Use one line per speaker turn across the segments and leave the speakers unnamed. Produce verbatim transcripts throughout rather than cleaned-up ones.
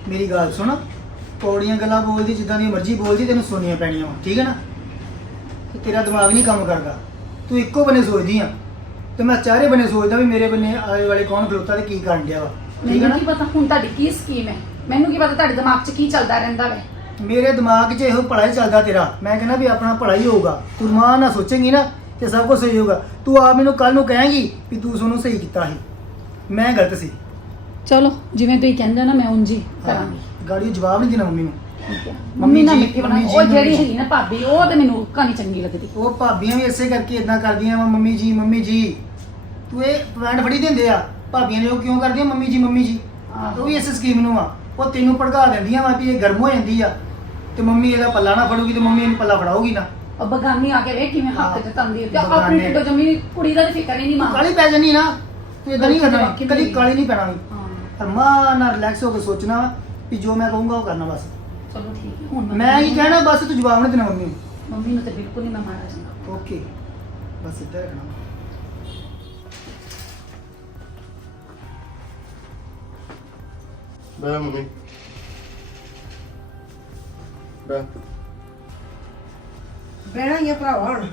मेरी गल सुन, कौड़ियां गल्लां बोलदी जिद्दां दी मर्जी बोलदी तेनों सुननियां पैणियां वा, ठीक है ना। ते तेरा दिमाग नहीं काम करदा, तू इक्को बने सोचदी आ ते मैं चारे बने सोचदा भी मेरे बने आले वाले कौन खलोता ते की करन दिया वा, ठीक है
ਮੈਨੂੰ
ना।
ਕੀ ਪਤਾ ਹੁਣ ਤੁਹਾਡੀ ਕੀ ਸਕੀਮ ਹੈ, ਮੈਨੂੰ ਕੀ ਪਤਾ ਤੁਹਾਡੇ ਦਿਮਾਗ 'ਚ ਕੀ ਚੱਲਦਾ ਰਹਿੰਦਾ ਵੇ।
मेरे दिमाग 'ਚ ਇਹੋ ਭਲਾ ਹੀ ਚੱਲਦਾ ਤੇਰਾ। ਮੈਂ ਕਹਿੰਦਾ ਵੀ ਆਪਣਾ ਭਲਾ ਹੀ ਹੋਊਗਾ, ਤੂੰ ਮਾਂ ਨਾ ਸੋਚੇਂਗੀ ਨਾ ਤੇ ਸਭ ਕੁਝ ਸਹੀ ਹੋਊਗਾ। ਤੂੰ ਆਪ ਮੈਨੂੰ ਕੱਲ ਨੂੰ ਕਹੇਂਗੀ ਵੀ ਤੂੰ ਸੋਨੂੰ ਸਹੀ ਕੀਤਾ ਸੀ, ਮੈਂ ਗਲਤ ਸੀ।
ਚਲੋ ਜਿਵੇਂ ਤੁਸੀਂ ਕਹਿੰਦੇ ਹੋ ਨਾ ਮੈਂ ਉਂਝ ਹੀ ਕਰਾਂਗੀ।
ਗਾੜੀ ਜਵਾਬ ਨਹੀਂ ਦੇਣਾ ਮੰਮੀ ਨੂੰ।
ਠੀਕ ਹੈ ਮੰਮੀ ਨਾਲ
ਜੀ,
ਮਿੱਠੀ ਬਣਾ,
ਮੰਮੀ ਜੀ,
ਉਹ
ਮੰਮੀ
ਜਿਹੜੀ
ਜੀ।
ਹੈਗੀ ਨਾ ਭਾਬੀ ਉਹ ਤੇ ਮੈਨੂੰ ਕਹਾਣੀ ਚੰਗੀ ਲੱਗਦੀ।
ਉਹ ਭਾਬੀਆਂ ਵੀ ਇਸੇ ਕਰਕੇ ਇਦਾਂ ਕਰਦੀਆਂ ਵਾ, ਮੰਮੀ ਜੀ ਮੰਮੀ ਜੀ। ਤੂੰ ਇਹ ਪੁਆਇੰਟ ਫੜੀ ਦਿੰਦੇ ਆ ਭਾਬੀਆਂ ਨੇ, ਉਹ ਕਿਉਂ ਕਰਦੀਆਂ ਮੰਮੀ ਜੀ ਮੰਮੀ ਜੀ।
ਆਹੋ।
ਉਹ ਵੀ ਇਸ ਸਕੀਮ ਨੂੰ ਆ, ਉਹ ਤੈਨੂੰ ਭੜਕਾ ਦਿੰਦੀਆਂ ਵਾ ਵੀ ਇਹ ਗਰਮ ਹੋ ਜਾਂਦੀ ਆ ਤੇ ਮੰਮੀ ਇਹਦਾ ਪੱਲਾ ਨਾ ਫੜੂਗੀ ਤੇ ਮੰਮੀ ਇਹਨੂੰ ਪੱਲਾ ਫੜਾਉਗੀ ਨਾ।
ਉਹ ਬਗਾਨੀ ਆ ਕੇ ਵੇਖ ਕਿਵੇਂ ਹੱਥ
ਹਾਂ,
ਤੇ ਤੰਦੀ ਤੇ
ਬਗਾਨੇ।
ਆਪਣੀ ਢਿੱਡੋਂ ਜੰਮੀ ਕੁੜੀ ਦਾ ਤੇ ਫਿਕਰ ਹੀ ਨਹੀਂ
ਤੂੰ
ਮਾਂ।
ਕਾਲੀ ਪੈ ਜਾਨੀ ਨਾ, ਤੂੰ ਇਦਾਂ ਨਹੀਂ ਕਰਨਾ,
ਕਿਵੇਂ?
ਕਦੀ ਕਾਲੀ ਨਹੀਂ ਪੈਣਾ।
ਹਾਂ
ਪਰ ਮਾਂ ਨਾਲ ਰਿਲੈਕਸ ਹੋ ਕੇ ਸੋਚਣਾ ਵੀ ਜੋ ਮੈਂ ਕਹੂੰਗਾ ਉਹ ਕਰਨਾ ਬਸ।
ਚਲੋ ਠੀਕ ਹੈ ਹੁਣ
ਮੈਂ ਹੀ ਕਹਿਣਾ ਬਸ, ਤੂੰ ਜਵਾਬ ਨਹੀਂ ਦੇਣਾ ਮੰਮੀ ਨੂੰ।
ਮੰਮੀ ਨੂੰ ਤੇ ਬਿਲਕੁਲ ਨਹੀਂ ਮੈਂ ਮਾਰਾ ਚੰਗਾ।
ਓਕੇ ਬਸ ਇੱਧਰ ਰੱਖਣਾ।
ਬੈ ਮੰਮੀ ਬੈ
ਬਹਿਣਾ ਹੀ ਆ ਭਰਾਵਾ ਹੁਣ।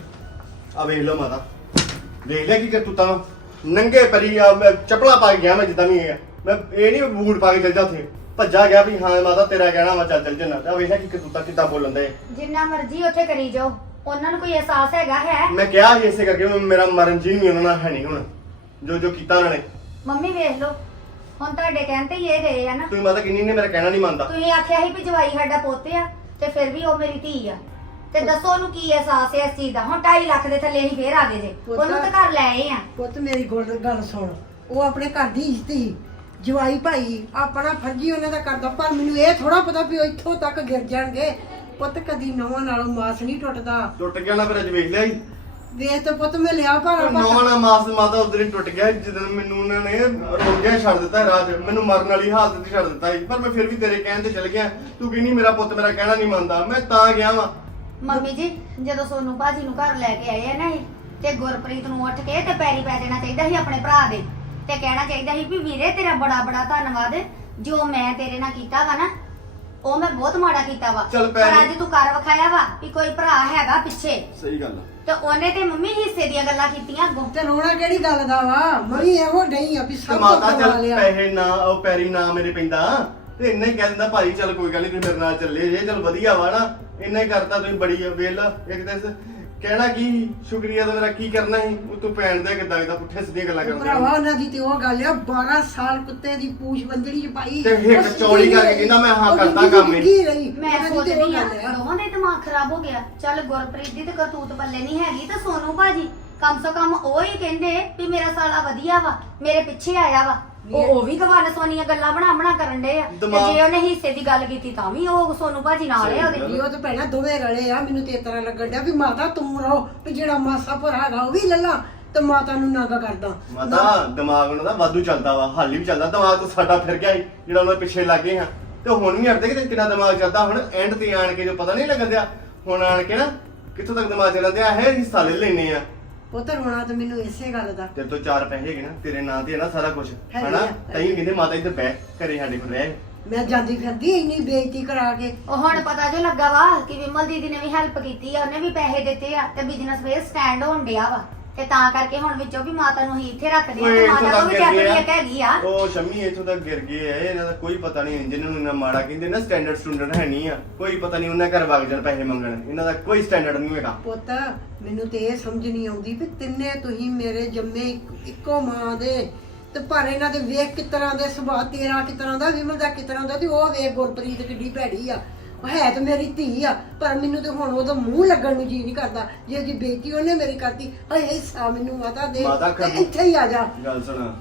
ਆ ਵੇਖ ਲਓ ਮਾਤਾ, ਦੇਖ ਲਿਆ ਕੀ ਕਰ ਤੂੰ ਤਾਂ ਨੰਗੇ ਪਰੀ ਆ, ਮੈਂ ਚੱਪਲਾ ਪਾ ਕੇ ਗਿਆ ਮੈਂ ਜਿੱਦਾਂ ਵੀ ਹੈ। ਮੈਂ ਇਹ ਨਹੀਂ ਬੂਟ ਪਾ ਕੇ ਚੱਲ ਜਾ ਉੱਥੇ, ਭੱਜਾ ਗਿਆ ਵੀ ਹਾਂ ਮਾਤਾ ਤੇਰਾ ਕਹਿਣਾ ਵਾ ਚੱਲ ਚੱਲ ਜਨਾ। ਆ ਵੇਖ ਲਿਆ ਕੀ ਕਰਤੂਤਾ ਕਿੱਦਾਂ ਬੋਲਣ ਦੇ।
ਜਿੰਨਾ ਮਰਜ਼ੀ ਉੱਥੇ ਕਰੀ ਜਾਓ, ਉਹਨਾਂ ਨੂੰ ਕੋਈ ਅਹਿਸਾਸ ਹੈਗਾ ਹੈ?
ਮੈਂ ਕਿਹਾ ਸੀ ਇਸੇ ਕਰਕੇ ਵੀ ਮੇਰਾ ਮਰਨ ਜੀ ਨਹੀਂ ਉਹਨਾਂ ਨਾਲ ਹੈ ਨਹੀਂ ਹੁਣ, ਜੋ ਜੋ ਕੀਤਾ ਉਹਨਾਂ ਨੇ।
ਮੰਮੀ ਵੇਖ ਲਓ, ਹੁਣ ਤੁਹਾਡੇ ਕਹਿਣ ਤੇ ਹੀ ਇਹ ਗਏ ਆ ਨਾ।
ਤੁਸੀਂ ਮਾਤਾ ਕਿੰਨੀ ਨੇ ਮੇਰਾ ਕਹਿਣਾ ਨਹੀਂ ਮੰਨਦਾ।
ਤੁਸੀਂ ਆਖਿਆ ਸੀ ਵੀ ਜਵਾਈ ਸਾਡਾ ਪੁੱਤ ਆ ਤੇ ਫਿਰ ਵੀ ਉਹ ਮੇਰੀ ਧੀ ਆ, ਤੇ ਦੱਸੋ ਉਹਨੂੰ ਕੀ ਅਹਿਸਾਸ ਹੈ ਇਸ ਚੀਜ਼ ਦਾ। ਹੁਣ ਢਾਈ ਲੱਖ ਦੇ ਥੱਲੇ ਹੀ ਫੇਰ ਆ ਗਏ ਜੇ, ਉਹਨੂੰ ਤਾਂ ਘਰ ਲੈ ਆਏ ਆ।
ਪੁੱਤ ਮੇਰੀ ਗੋਲ ਗੱਲ ਸੁਣ, ਉਹ ਆਪਣੇ ਘਰ ਦੀ ਇੱਜ਼ਤ ਹੀ, ਜਵਾਈ ਭਾਈ ਆਪਣਾ ਫਰਜ਼ੀ ਉਹਨਾਂ ਦਾ ਕਰਦਾ, ਪਰ ਮੈਨੂੰ ਇਹ ਥੋੜਾ ਪਤਾ ਵੀ ਉਹ ਇੱਥੋਂ ਤੱਕ ਗਿਰ ਜਾਣਗੇ। ਪੁੱਤ ਕਦੀ ਨਵਾਂ ਨਾਲੋਂ ਮਾਸ ਨਹੀਂ ਟੁੱਟਦਾ।
ਟੁੱਟ ਗਿਆ ਨਾ ਫਿਰ ਅੱਜ ਵੇਖ ਲਿਆ ਸੀ।
ਵੇਖ ਤੇ ਪੁੱਤ ਮੈਂ ਲਿਆ ਭਾਰਾ
ਨੌਵਾਂ ਨਾਲ ਮਾਸ ਮਾਤਾ ਉਧਰ ਹੀ ਟੁੱਟ ਗਿਆ ਜਦੋਂ ਮੈਨੂੰ ਉਹਨਾਂ ਨੇ ਰੋਗਿਆ ਛੱਡ ਦਿੱਤਾ ਰਾਜ, ਮੈਨੂੰ ਮਰਨ ਵਾਲੀ ਹਾਲਤ 'ਚ ਛੱਡ ਦਿੱਤਾ ਸੀ। ਪਰ ਮੈਂ ਫਿਰ ਵੀ ਤੇਰੇ ਕਹਿਣ ਤੇ ਚਲ ਗਿਆ। ਤੂੰ ਕਹਿੰਦੀ ਮੇਰਾ ਪੁੱਤ ਮੇਰਾ ਕਹਿਣਾ ਨਹੀਂ ਮੰਨਦਾ, ਮੈਂ ਤਾਂ ਗਿਆ ਵਾਂ।
ਮੰਮੀ ਜੀ ਜਦੋਂ ਸੋਨੂੰ ਭਾਜੀ ਨੂੰ ਘਰ ਲੈ ਕੇ ਆਏ ਆ ਨਾ ਇਹ, ਤੇ ਗੁਰਪ੍ਰੀਤ ਨੂੰ ਉੱਠ ਕੇ ਤੇ ਪੈਰੀ ਪੈ ਜਾਣਾ ਚਾਹੀਦਾ ਸੀ ਆਪਣੇ ਭਰਾ ਦੇ, ਤੇ ਕਹਿਣਾ ਚਾਹੀਦਾ ਸੀ ਵੀ ਵੀਰੇ ਤੇਰਾ ਬੜਾ ਬੜਾ ਧੰਨਵਾਦ, ਜੋ ਮੈਂ ਤੇਰੇ ਨਾਲ ਕੀਤਾ ਵਾ ਨਾ ਉਹ ਮੈਂ ਬਹੁਤ ਮਾੜਾ ਕੀਤਾ ਵਾ,
ਚੱਲ
ਪਰ
ਪੈਰੀ-
ਅੱਜ ਤੂੰ ਕਰ ਵਿਖਾਇਆ ਵਾ ਵੀ ਕੋਈ ਭਰਾ ਹੈਗਾ ਪਿੱਛੇ।
ਸਹੀ ਗੱਲ ਆ।
ਤੇ ਉਹਨੇ ਤੇ ਮੰਮੀ ਹਿੱਸੇ ਦੀਆਂ ਗੱਲਾਂ ਕੀਤੀਆਂ ਅੱਗੋਂ।
ਤੇ ਰੋਣਾ ਕਿਹੜੀ ਗੱਲ ਦਾ ਵਾ, ਮੈਂ ਵੀ ਇਹੋ ਡਈ ਆ ਵੀ
ਤੇ
ਸਭ ਕੁਝ
ਮਾਤਾ
ਕਰਵਾ
ਚੱਲ
ਲਿਆ।
ਪੈਸੇ ਨਾ ਉਹ ਪੈਰੀ ਨਾ ਮੇਰੇ ਪੈਂਦਾ ਤੇ ਇੰਨਾ ਹੀ ਕਹਿ ਦਿੰਦਾ ਭਾਈ ਚੱਲ ਕੋਈ ਗੱਲ ਨਹੀਂ ਤੁਸੀਂ ਮੇਰੇ ਨਾਲ ਚੱਲੇ ਜੇ, ਚੱਲ ਵਧੀਆ ਵਾ ਨਾ। ਇੰਨਾ ਹੀ ਕਰਤਾ ਤੁਸੀਂ ਬੜੀ ਵੇਲ ਇੱਕ ਤਾਂ ਇਸ- ਕਹਿਣਾ ਕੀ ਸ਼ੁਕਰੀਆ ਦਾ ਮੇਰਾ ਕੀ ਕਰਨਾ ਸੀ। ਉਹ ਤੂੰ ਭੈਣ ਦੇ ਕਿਦਾਂ ਕਿਦਾਂ ਪੁੱਠੇ ਸਿੱਧੀਆਂ ਗੱਲਾਂ
ਉਹ
ਕਰਦੇ
ਭਰਾਵਾ ਉਹਨਾਂ ਦੀ ਤੇ ਉਹ ਗੱਲ ਆ, ਬਾਰਾਂ ਸਾਲ ਕੁੱਤੇ ਦੀ ਪੂਛ ਬੰਦੜੀ ਚ ਪਾਈ
ਤੇ ਹਿੱਕ
ਉਹ
ਚੌੜੀ
ਸਿੱਧੀ
ਕਰਕੇ
ਰਹੀ।
ਕਹਿੰਦਾ ਮੈਂ ਹਾਂ
ਉਹ
ਕਰਦਾ
ਜ਼ਿੰਦਗੀ
ਕੰਮ ਇਹ।
ਡਿੱਗੀ ਰਹੀ।
ਮੈਂ
ਉਹਨਾਂ ਦੀ ਤੇ ਉਹ
ਸੋਚਦੀ ਆ
ਗੱਲ ਆ।
ਦੋਵਾਂ ਦਾ ਹੀ ਦਿਮਾਗ ਖਰਾਬ ਹੋ ਗਿਆ। ਚੱਲ ਗੁਰਪ੍ਰੀਤ ਦੀ ਤੇ ਕਰਤੂਤ ਪੱਲੇ ਨਹੀਂ ਹੈਗੀ, ਤਾਂ ਸੋਨੂ ਭਾਜੀ ਕਮ ਸੇ ਕਮ ਉਹ ਹੀ ਕਹਿੰਦੇ ਵੀ ਮੇਰਾ ਸਾਲਾ ਵਧੀਆ ਵਾ, ਮੇਰੇ ਪਿੱਛੇ ਆਇਆ ਵਾ। ਉਹ ਉਹ ਵੀ ਗਵਾਨ ਸੋਨੀਆਂ ਗੱਲਾਂ ਬਣਾ ਬਣਾ ਕਰਨ ਡੇ ਆ, ਤੇ
ਦਿਮਾਗ-
ਜੇ ਉਹਨੇ ਹਿੱਸੇ ਦੀ ਗੱਲ ਕੀਤੀ ਤਾਂ ਵੀ ਉਹ ਸੋਨੂ ਭਾਜੀ ਨਾਲ ਆ ਉਹਦੇ।
ਵੀ ਉਹ ਤੇ ਭੈਣਾ ਦੋਵੇਂ ਰਲੇ ਆ। ਮੈਨੂੰ ਤੇ ਇਸ ਤਰ੍ਹਾਂ ਲੱਗਣ ਡਿਆ ਵੀ ਮਾਤਾ ਤੂੰ ਰਹੋ ਵੀ ਜਿਹੜਾ ਮਾਸਾ ਭਰਾ ਹੈਗਾ ਉਹ ਵੀ ਲੱਲਾ ਤੇ ਮਾਤਾ ਨੂੰ ਨਾਗਾ ਕਰਦਾ।
ਮਾਤਾ ਦਿਮਾਗ ਉਹਨਾਂ ਦਾ ਵਾਧੂ ਚੱਲਦਾ ਵਾ, ਹਾਲੀ ਵੀ ਚੱਲਦਾ। ਦਿਮਾਗ ਤਾਂ ਸਾਡਾ ਫਿਰ ਗਿਆ ਸੀ ਜਿਹੜਾ ਉਹਨਾਂ ਦੇ ਪਿੱਛੇ ਲੱਗੇ ਹਾਂ, ਤੇ ਹੁਣ ਵੀ ਹਟਦੇ ਕਿ ਕਿੰਨਾ ਦਿਮਾਗ ਚੱਲਦਾ। ਹੁਣ ਐਂਡ ਤੇ ਆਣ ਕੇ ਜੋ ਪਤਾ ਨਹੀਂ ਲੱਗਣ ਦਿਆ, ਹੁਣ ਆਣ ਕੇ ਨਾ ਕਿੱਥੋਂ ਤੱਕ ਦਿਮਾਗ ਚੱਲਣ ਦਿਆ ਹੈ ਹਿੱਸਾ ਲੈ ਲੈਨੇ ਆ।
ਉਹ ਤਾਂ ਰੋਣਾ ਤੇ ਮੈਨੂੰ ਇਸੇ ਗੱਲ ਦਾ।
ਤੇਰੇ ਤੋਂ ਚਾਰ ਪੈਸੇ ਹੈਗੇ ਨਾ, ਤੇਰੇ ਨਾਂ ਤੇ ਹੈ ਨਾ ਸਾਰਾ ਕੁਝ,
ਹੈਗੇ
ਹਨਾ।
ਆ।
ਤੈਨੂੰ ਕਹਿੰਦੇ ਮਾਤਾ ਇੱਧਰ ਬਹਿ ਘਰੇ ਸਾਡੇ ਕੋਲ ਰਹਿ।
ਮੈਂ ਜਾਂਦੀ ਫਿਰਦੀ ਇੰਨੀ ਬੇਇੱਜ਼ਤੀ ਕਰਾ ਕੇ।
ਉਹ ਹੁਣ ਪਤਾ ਜੋ ਲੱਗਾ ਵਾ ਕਿ ਵਿਮਲ ਦੀਦੀ ਨੇ ਵੀ ਹੈਲਪ ਕੀਤੀ ਆ, ਉਹਨੇ ਵੀ ਪੈਸੇ ਦਿੱਤੇ ਆ, ਤੇ ਬਿਜ਼ਨਸ ਫੇਰ ਸਟੈਂਡ ਹੋਣ ਡਿਆ ਵਾ, ਤੇ ਤਾਂ ਕਰਕੇ ਹੁਣ ਵਿੱਚੋਂ ਵੀ ਮਾਤਾ ਨੂੰ ਹੀ ਇੱਥੇ ਰੱਖਦੇ ਆ,
ਓਏ
ਤੇ
ਇੱਥੋਂ
ਮਾਤਾ ਤੋਂ
ਤੱਕ
ਵੀ
ਗਿਰ
ਚੱਕਦੀ
ਗਏ
ਇੱਕ ਹੈਗੀ ਆ।
ਆ। ਉਹ ਸ਼ੰਮੀ ਇੱਥੋਂ ਤੱਕ ਗਿਰ ਗਏ ਆ, ਇਹਨਾਂ ਦਾ ਕੋਈ ਪਤਾ ਨਹੀਂ। ਜਿਹਨਾਂ ਨੂੰ ਇੰਨਾ ਮਾੜਾ ਕਹਿੰਦੇ ਨਾ ਸਟੈਂਡਰਡ ਸਟੂਡੈਂਟ ਹੈ ਨਹੀਂ ਆ, ਕੋਈ ਪਤਾ ਨਹੀਂ ਉਹਨਾਂ ਘਰ ਵਗ ਜਾਣ ਪੈਸੇ ਮੰਗਣ। ਇਹਨਾਂ ਦਾ ਕੋਈ ਸਟੈਂਡਰਡ ਨਹੀਂ ਹੈਗਾ।
ਪੁੱਤ ਮੈਨੂੰ ਤੇ ਇਹ ਸਮਝ ਨਹੀਂ ਆਉਂਦੀ ਵੀ ਤਿੰਨੇ ਤੁਸੀਂ ਮੇਰੇ ਜੰਮੇ ਇੱਕ- ਇੱਕੋ ਮਾਂ ਦੇ, ਤੇ ਪਰ ਇਹਨਾਂ ਦੇ ਵੇਖ ਕਿਸ ਤਰ੍ਹਾਂ ਦੇ ਸੁਭਾਅ, ਤੇਰਾ ਕਿਸ ਤਰ੍ਹਾਂ ਦਾ, ਵਿਮਲ ਦਾ ਕਿਸ ਤਰ੍ਹਾਂ ਦਾ, ਤੇ ਉਹ ਵੇਖ ਗੁਰਪ੍ਰੀਤ ਕਿੱਡੀ ਭੈੜੀ ਆ। ਉਹ ਹੈ ਤੇ ਮੇਰੀ ਧੀ ਆ, ਪਰ ਮੈਨੂੰ ਤੇ ਹੁਣ ਉਹਦਾ ਮੂੰਹ ਲੱਗਣ ਨੂੰ ਜੀ ਨਹੀਂ ਕਰਦਾ। ਜੇ ਉਹਦੀ ਬੇਇੱਜ਼ਤੀ ਉਹਨੇ ਮੇਰੀ ਕਰਤੀ, ਹਾਏ ਹਿੱਸਾ ਮੈਨੂੰ ਮਾਤਾ ਦੇ,
ਮਾਤਾ
ਤੇ
ਖਰਬੂ-
ਇੱਥੇ ਹੀ ਆ ਜਾ।
ਗੱਲ ਸੁਣਾ,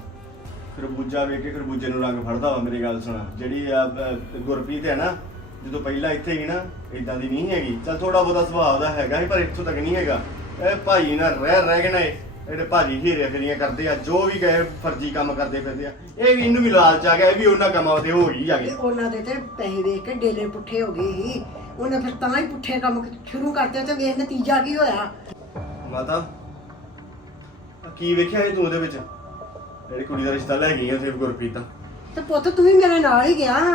ਖਰਬੂਜਾ ਵੇਖ ਕੇ ਖਰਬੂਜੇ ਨੂੰ ਰੰਗ ਫੜਦਾ ਵਾ। ਮੇਰੀ ਗੱਲ ਸੁਣਾ, ਜਿਹੜੀ ਆ ਅਹ, ਗੁਰਪ੍ਰੀਤ ਹੈ ਨਾ, ਜਦੋਂ ਪਹਿਲਾਂ ਇੱਥੇ ਹੀ ਨਾ ਇਦਾਂ ਦੀ ਨਹੀਂ ਹੈਗੀ। ਚੱਲ ਥੋੜਾ ਬਹੁਤਾ ਸੁਭਾਅ ਦਾ ਹੈਗਾ ਸੀ, ਪਰ ਇੱਥੋਂ ਤੱਕ ਨਹੀਂ ਹੈਗਾ। ਇਹ ਭਾਈ ਨਾਲ ਰਹਿ ਰਹਿ ਗਏ ਨੇ, ਜਿਹੜੇ ਭਾਜੀ ਹੀਰੇ ਫੇਰੀਆਂ ਕਰਦੇ ਆ, ਜੋ ਵੀ ਗਏ ਫਰਜ਼ੀ ਕੰਮ ਕਰਦੇ ਫਿਰਦੇ ਆ। ਇਹ ਵੀ ਇਹਨੂੰ ਵੀ ਲਾਲਚ ਆ ਗਿਆ, ਇਹ ਵੀ ਉਹਨਾਂ ਕੰਮਾਂ ਤੇ ਹੋ ਗਈ ਆ
ਤੇ
ਗਏ।
ਉਹਨਾਂ ਦੇ ਤੇ ਪੈਸੇ ਵੇਖ ਕੇ ਡੇਲੇ ਪੁੱਠੇ ਹੋ ਗਏ ਸੀ। ਉਹਨੇ ਫਿਰ ਤਾਂ ਹੀ ਪੁੱਠੇ ਕੰਮ ਸ਼ੁਰੂ ਕਰਤੇ, ਤੇ ਵੇਖ ਨਤੀਜਾ ਕੀ ਹੋਇਆ।
ਮਾਤਾ ਆਹ ਕੀ ਵੇਖਿਆ ਇਹ ਤੂੰ ਉਹਦੇ ਵਿੱਚ, ਜਿਹੜੀ ਕੁੜੀ ਦਾ ਰਿਸ਼ਤਾ ਲੈ ਗਈ ਆ ਸਿਰਫ ਗੁਰਪ੍ਰੀਤ ਦਾ?
ਤੇ ਪੁੱਤ ਤੂੰ ਵੀ ਮੇਰੇ ਨਾਲ ਹੀ ਗਿਆ।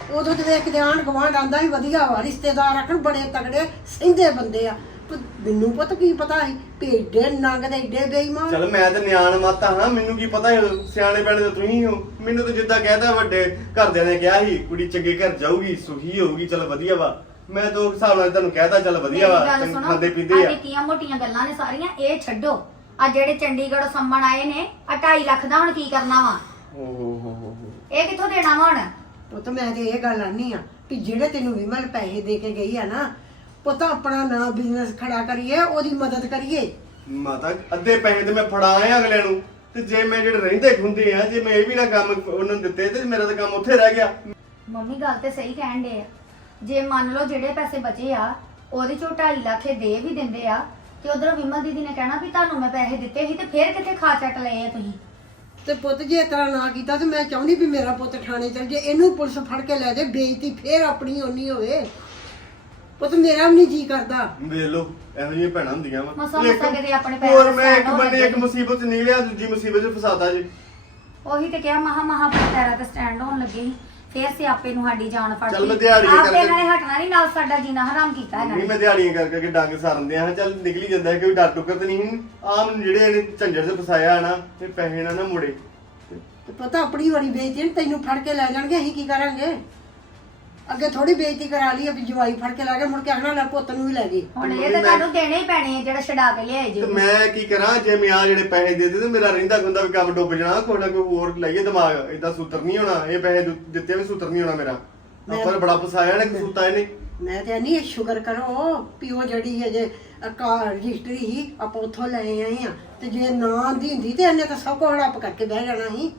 ਉਦੋਂ ਤੇ ਵੇਖ ਕੇ ਆਂਢ ਗੁਆਂਢ ਆਂਦਾ ਵੀ ਵਧੀਆ ਵਾ, ਰਿਸ਼ਤੇਦਾਰ ਆਖਣ ਬੜੇ ਤਗੜੇ ਸਹਿੰਦੇ ਬੰਦੇ ਆ। ਪਰ ਮੈਨੂੰ ਪਤਾ ਕੀ ਪਤਾ ਸੀ ਭੇਡੇ ਨੰਗ ਦੇ ਏਡੇ ਬੇਈਮਾਨ।
ਚਲ ਮੈਂ ਤੇ ਨਿਆਣ ਮਾਤਾ ਹਾਂ, ਮੈਨੂੰ ਕੀ ਪਤਾ ਸੀ, ਸਿਆਣੇ ਪੈਣੇ ਤੇ ਤੁਸੀਂ ਹੋ। ਮੈਨੂੰ ਤਾਂ ਜਿੱਦਾਂ ਕਹਿਤਾ ਵੱਡੇ ਘਰਦਿਆਂ ਨੇ ਕਿਹਾ ਸੀ ਕੁੜੀ ਚੰਗੇ ਘਰ ਜਾਊਗੀ, ਸੁਖੀ ਹੋਊਗੀ, ਚਲ ਵਧੀਆ ਵਾ। ਮੈਂ ਤਾਂ ਉਸ ਹਿਸਾਬ ਨਾਲ ਤੁਹਾਨੂੰ ਕਹਿਤਾ ਚਲ ਵਧੀਆ ਵਾ, ਚੰਗੇ ਖਾਂਦੇ ਪੀਂਦੇ ਆ।
ਨਿੱਕੀਆਂ ਮੋਟੀਆਂ ਗੱਲਾਂ ਨੇ ਸਾਰੀਆਂ, ਇਹ ਛੱਡੋ। ਆ ਜਿਹੜੇ ਚੰਡੀਗੜ੍ਹ ਸੰਮਣ ਆਏ ਨੇ, ਆ ਢਾਈ ਲੱਖ ਦਾ ਹੁਣ ਕੀ ਕਰਨਾ ਵਾ?
ਓ ਹੋ ਹੋ ਹੋ ਹੋ।
ਇਹ ਕਿੱਥੋਂ ਦੇਣਾ ਵਾ ਹੁਣ?
ਪੁੱਤ ਮੈਂ ਤੇ ਇਹ ਗੱਲ ਆਨੀ ਆ ਕਿ ਜਿਹੜੇ ਤੈਨੂੰ ਵਿਮਲ ਪੈਸੇ ਦੇ ਕੇ ਗਈ ਆ ਨਾ, ਪੁੱਤ ਆਪਣਾ ਨਾ ਬਿਜ਼ਨਸ ਖੜਾ ਕਰੀਏ, ਉਹਦੀ ਮਦਦ ਕਰੀਏ।
ਮਾਤਾ ਅੱਧੇ ਪੈਸੇ ਤੇ ਮੈਂ ਫੜਾ ਆਇਆ ਅਗਲੇ ਨੂੰ, ਤੇ ਜੇ ਮੈਂ ਜਿਹੜੇ ਰਹਿੰਦੇ ਖੁੰਦੇ ਆ, ਜੇ ਮੈਂ ਇਹ ਵੀ ਨਾ ਕੰਮ ਉਹਨਾਂ ਨੂੰ ਦਿੱਤੇ ਤੇ ਮੇਰਾ ਤਾਂ ਕੰਮ ਉੱਥੇ ਰਹਿ ਗਿਆ।
ਮੰਮੀ ਗੱਲ ਤੇ ਸਹੀ ਕਹਿਣ ਦੇ ਆ। ਜੇ ਮੰਨ ਲਓ ਜਿਹੜੇ ਪੈਸੇ ਬਚੇ ਆ ਉਹਦੇ ਚੋਂ ਢਾਈ ਲੱਖ ਇਹ ਦੇ ਵੀ ਦਿੰਦੇ ਆ, ਤੇ ਉਧਰੋਂ ਵਿਮਲ ਦੀਦੀ ਨੇ ਕਹਿਣਾ ਵੀ ਤੁਹਾਨੂੰ ਮੈਂ ਪੈਸੇ ਦਿੱਤੇ ਸੀ, ਤੇ ਫਿਰ ਕਿੱਥੇ ਖਾ ਚੱਟ ਲਏ ਆ ਤੁਸੀਂ?
ਤੇ ਪੁੱਤ ਜੇ ਇਸ ਤਰ੍ਹਾਂ ਨਾ ਕੀਤਾ ਤੇ ਮੈਂ ਚਾਹੁੰਦੀ ਵੀ ਮੇਰਾ ਪੁੱਤ ਥਾਣੇ ਚਲ ਜੇ, ਇਹਨੂੰ ਪੁਲਿਸ ਫੜ ਕੇ ਲੈ ਜਾਏ, ਬੇਇੱਜ਼ਤੀ ਫੇਰ ਆਪਣੀ ਓਨੀ ਹੋਵੇ। ਪੁੱਤ ਮੇਰਾ ਵੀ ਨਹੀਂ ਜੀ ਕਰਦਾ।
ਵੇਖ ਲਓ ਇਹੋ ਜਿਹੀਆਂ ਭੈਣਾਂ ਹੁੰਦੀਆਂ ਵਾ।
ਮਸਾਂ ਮਸਾਂ ਕਿਤੇ ਆਪਣੇ ਪੈਰ
ਹੋਰ
ਤੇ
ਮੈਂ ਇੱਕ
stand ਹੋਣ
ਬੰਨੇ ਇੱਕ
ਲੱਗੇ।
ਮੁਸੀਬਤ ਚ ਨਹੀਂ ਲਿਆ, ਦੂਜੀ ਮੁਸੀਬਤ ਚ ਫਸਾਤਾ ਜੀ।
ਉਹੀ ਤੇ ਕਿਹਾ ਮਹਾ ਮਹਾ ਆਪਣੇ ਪੈਰਾਂ ਤੇ ਸਟੈਂਡ ਹੋਣ ਲੱਗੇ ਸੀ, ਫੇਰ ਸਿਆਪੇ ਨੂੰ ਸਾਡੀ ਜਾਨ ਫੜ
ਚੱਲ ਮੈਂ
ਲਈ।
ਦਿਹਾੜੀਆਂ
ਆਪ ਤੇ
ਕਰਕੇ-
ਇਹਨਾਂ ਨੇ ਹਟਣਾ ਨਹੀਂ, ਨਾਲ ਸਾਡਾ ਜੀਣਾ ਹਰਾਮ ਕੀਤਾ ਇਹਨਾਂ
ਨਹੀਂ
ਨੇ।
ਮੈਂ ਦਿਹਾੜੀਆਂ ਕਰ ਕਰਕੇ ਡੰਗ ਸਾਰਦੇ ਆ, ਚੱਲ ਨਿਕਲੀ ਜਾਂਦਾ ਹੈ, ਕੋਈ ਡਰ ਟੁੱਕਰ ਤੇ ਨਹੀਂ। ਆਮ ਜਿਹੜੇ ਇਹਨੇ ਝੰਜਰ 'ਚ ਫਸਾਇਆ ਨਾ, ਤੇ ਪੈਸੇ ਨਾ ਨਾ ਮੁੜੇ।
ਤੇ ਪਤਾ ਆਪਣੀ ਵਾਰੀ ਬੇਇੱਜ਼ਤੀ ਨੀ, ਤੈਨੂੰ ਫੜ ਕੇ ਲੈ ਜਾਣਗੇ, ਅਸੀਂ ਕੀ ਕਰਾਂਗੇ? ਅੱਗੇ ਥੋੜੀ ਬੇਇੱਜ਼ਤੀ ਕਰਾ ਲਈ, ਅभी ਜਵਾਈ ਫੜ ਕੇ ਲੈ ਗਏ, ਮੁੜ ਕੇ ਆਖਣਾ ਲੈ ਪੁੱਤ ਨੂੰ ਵੀ ਲੈ ਗਈ।
ਹੁਣ ਇਹ ਤਾਂ ਤੁਹਾਨੂੰ ਦੇਣੇ ਹੀ ਪੈਣੇ ਆ ਜਿਹੜਾ ਛਡਾ ਕੇ ਲਿਆਏ ਜੀ।
ਤੇ ਮੈਂ ਕੀ ਕਰਾਂ, ਜੇ ਮੈਂ ਆ ਜਿਹੜੇ ਪੈਸੇ ਦੇ ਦਿੱਤੇ ਤੇ ਮੇਰਾ ਰਹਿੰਦਾ ਗੁੰਦਾ ਵੀ ਕੰਮ ਡੁੱਬ ਜਾਣਾ। ਕੋਈ ਨਾ ਕੋਈ ਹੋਰ ਲਾਈਏ ਦਿਮਾਗ, ਏਦਾਂ ਸੂਤਰ ਨਹੀਂ ਹੋਣਾ। ਇਹ ਪੈਸੇ ਦੁ- ਦਿੱਤੇ ਵੀ ਸੂਤਰ ਨਹੀਂ ਹੋਣਾ ਮੇਰਾ। ਆਪਾਂ ਨੇ ਬੜਾ ਫਸਾਇਆ ਨੇ ਕਸੂਤਾ ਇਹਨੇ।
ਮੈਂ ਤੇ ਨਹੀਂ ਸ਼ੁਕਰ ਕਰੋ ਵੀ ਉਹ ਜਿਹੜੀ ਹੈ ਜੇ ਕਾਰ ਰਜਿਸਟਰੀ ਸੀ ਆਪਾਂ ਉੱਥੋਂ ਲੈ ਆਏ ਆ, ਤੇ ਜੇ ਨਾ ਦੀ ਹੁੰਦੀ ਤੇ ਇਹਨੇ ਤਾਂ ਸਭ ਕੁਝ ਹੜੱਪ ਕਰਕੇ ਬਹਿ ਜਾਣਾ ਸੀ।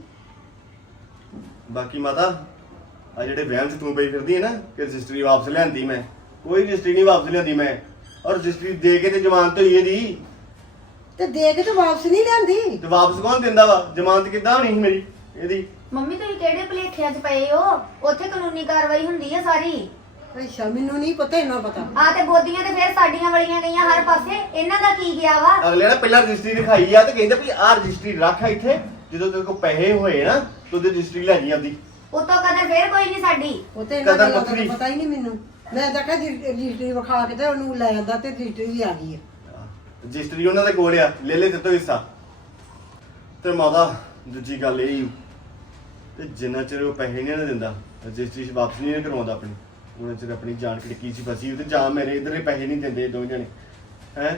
ਬਾਕੀ ਮਾਤਾ ਆ ਜਿਹੜੇ ਵਹਿਮ 'ਚ ਤੂੰ ਪਈ ਫਿਰਦੀ ਹੈ ਨਾ ਕਿ ਰਜਿਸਟਰੀ ਵਾਪਸ ਲਿਆਂਦੀ, ਮੈਂ ਕੋਈ ਰਜਿਸਟਰੀ ਨਹੀਂ ਵਾਪਸ ਲਿਆਂਦੀ ਮੈਂ। ਔਰ ਰਜਿਸਟਰੀ ਦੇ ਕੇ ਤੇ ਜ਼ਮਾਨਤ ਹੋਈ ਇਹਦੀ,
ਤੇ ਦੇ ਕੇ ਤੇ ਵਾਪਸ ਨਹੀਂ ਲਿਆਂਦੀ।
ਤੇ ਵਾਪਸ ਕੌਣ ਦਿੰਦਾ ਵਾ? ਜ਼ਮਾਨਤ ਕਿੱਦਾਂ ਹੋਣੀ ਸੀ ਮੇਰੀ ਇਹਦੀ?
ਮੰਮੀ ਤੁਸੀਂ ਕਿਹੜੇ ਭਲੇਖਿਆਂ 'ਚ ਪਏ ਹੋ? ਉੱਥੇ ਕਾਨੂੰਨੀ ਕਾਰਵਾਈ ਹੁੰਦੀ ਆ ਸਾਰੀ।
ਅੱਛਾ ਮੈਨੂੰ ਨਹੀਂ ਪਤਾ, ਇੰਨਾ ਪਤਾ।
ਆ ਤੇ ਬੋਦੀਆਂ ਤੇ ਫੇਰ ਸਾਡੀਆਂ ਵਲੀਆਂ ਗਈਆਂ ਹਰ ਪਾਸੇ, ਇਹਨਾਂ ਦਾ ਕੀ ਗਿਆ ਵਾ?
ਅਗਲੇ ਨੇ ਪਹਿਲਾਂ ਰਜਿਸਟਰੀ ਦਿਖਾਈ ਆ ਤੇ ਕਹਿੰਦੇ ਵੀ ਆਹ ਰਜਿਸਟਰੀ ਰੱਖ ਇੱਥੇ, ਜਦੋਂ ਤੇਰੇ ਕੋਲ ਪੈਸੇ ਹੋਏ ਨਾ ਤੂੰ ਉਹਦੀ ਰਜਿਸਟਰੀ ਲੈ ਜੀ ਆਪਦੀ।
ਉਤੋਂ ਕਦਰ ਫੇਰ ਕੋਈ ਨਹੀਂ ਸਾਡੀ।
ਉਹ ਤੇ ਇਹਨਾਂ
ਕਦਰ
ਗੱਲਾਂ ਦਾ
ਵੱਖਰੀ।
ਪਤਾ ਹੀ ਨਹੀਂ ਮੈਨੂੰ। ਮੈਂ ਤਾਂ ਕਹਿੰਦੀ ਰਜਿਸਟਰੀ ਵਿਖਾ ਕੇ ਤੇ ਉਹਨੂੰ ਲੈ ਆਂਦਾ ਤੇ ਰਜਿਸਟਰੀ ਵੀ ਆ ਗਈ ਹੈ।
ਰਜਿਸਟਰੀ ਉਹਨਾਂ ਦੇ ਕੋਲ ਆ, ਲੈ ਲੈ ਦਿੱਤੋ ਹਿੱਸਾ। ਤੇ ਮਾਤਾ ਦੂਜੀ ਗੱਲ ਇਹ ਤੇ ਜਿੰਨਾ ਚਿਰ ਉਹ ਪੈਸੇ ਨਹੀਂ ਨਾ ਦਿੰਦਾ, ਰਜਿਸਟਰੀ ਵਾਪਸ ਨਹੀਂ ਕਰਵਾਉਂਦਾ ਆਪਣੀ, ਉਹਨਾਂ ਚਿਰ ਆਪਣੀ ਜਾਨ ਖੜਕੀ ਸੀ ਫਸੀ। ਤੇ ਜਾਂ ਮੇਰੇ ਇਧਰੇ ਪੈਸੇ ਨਹੀਂ ਦਿੰਦੇ ਦੋ ਜਣੇ ਹੈ।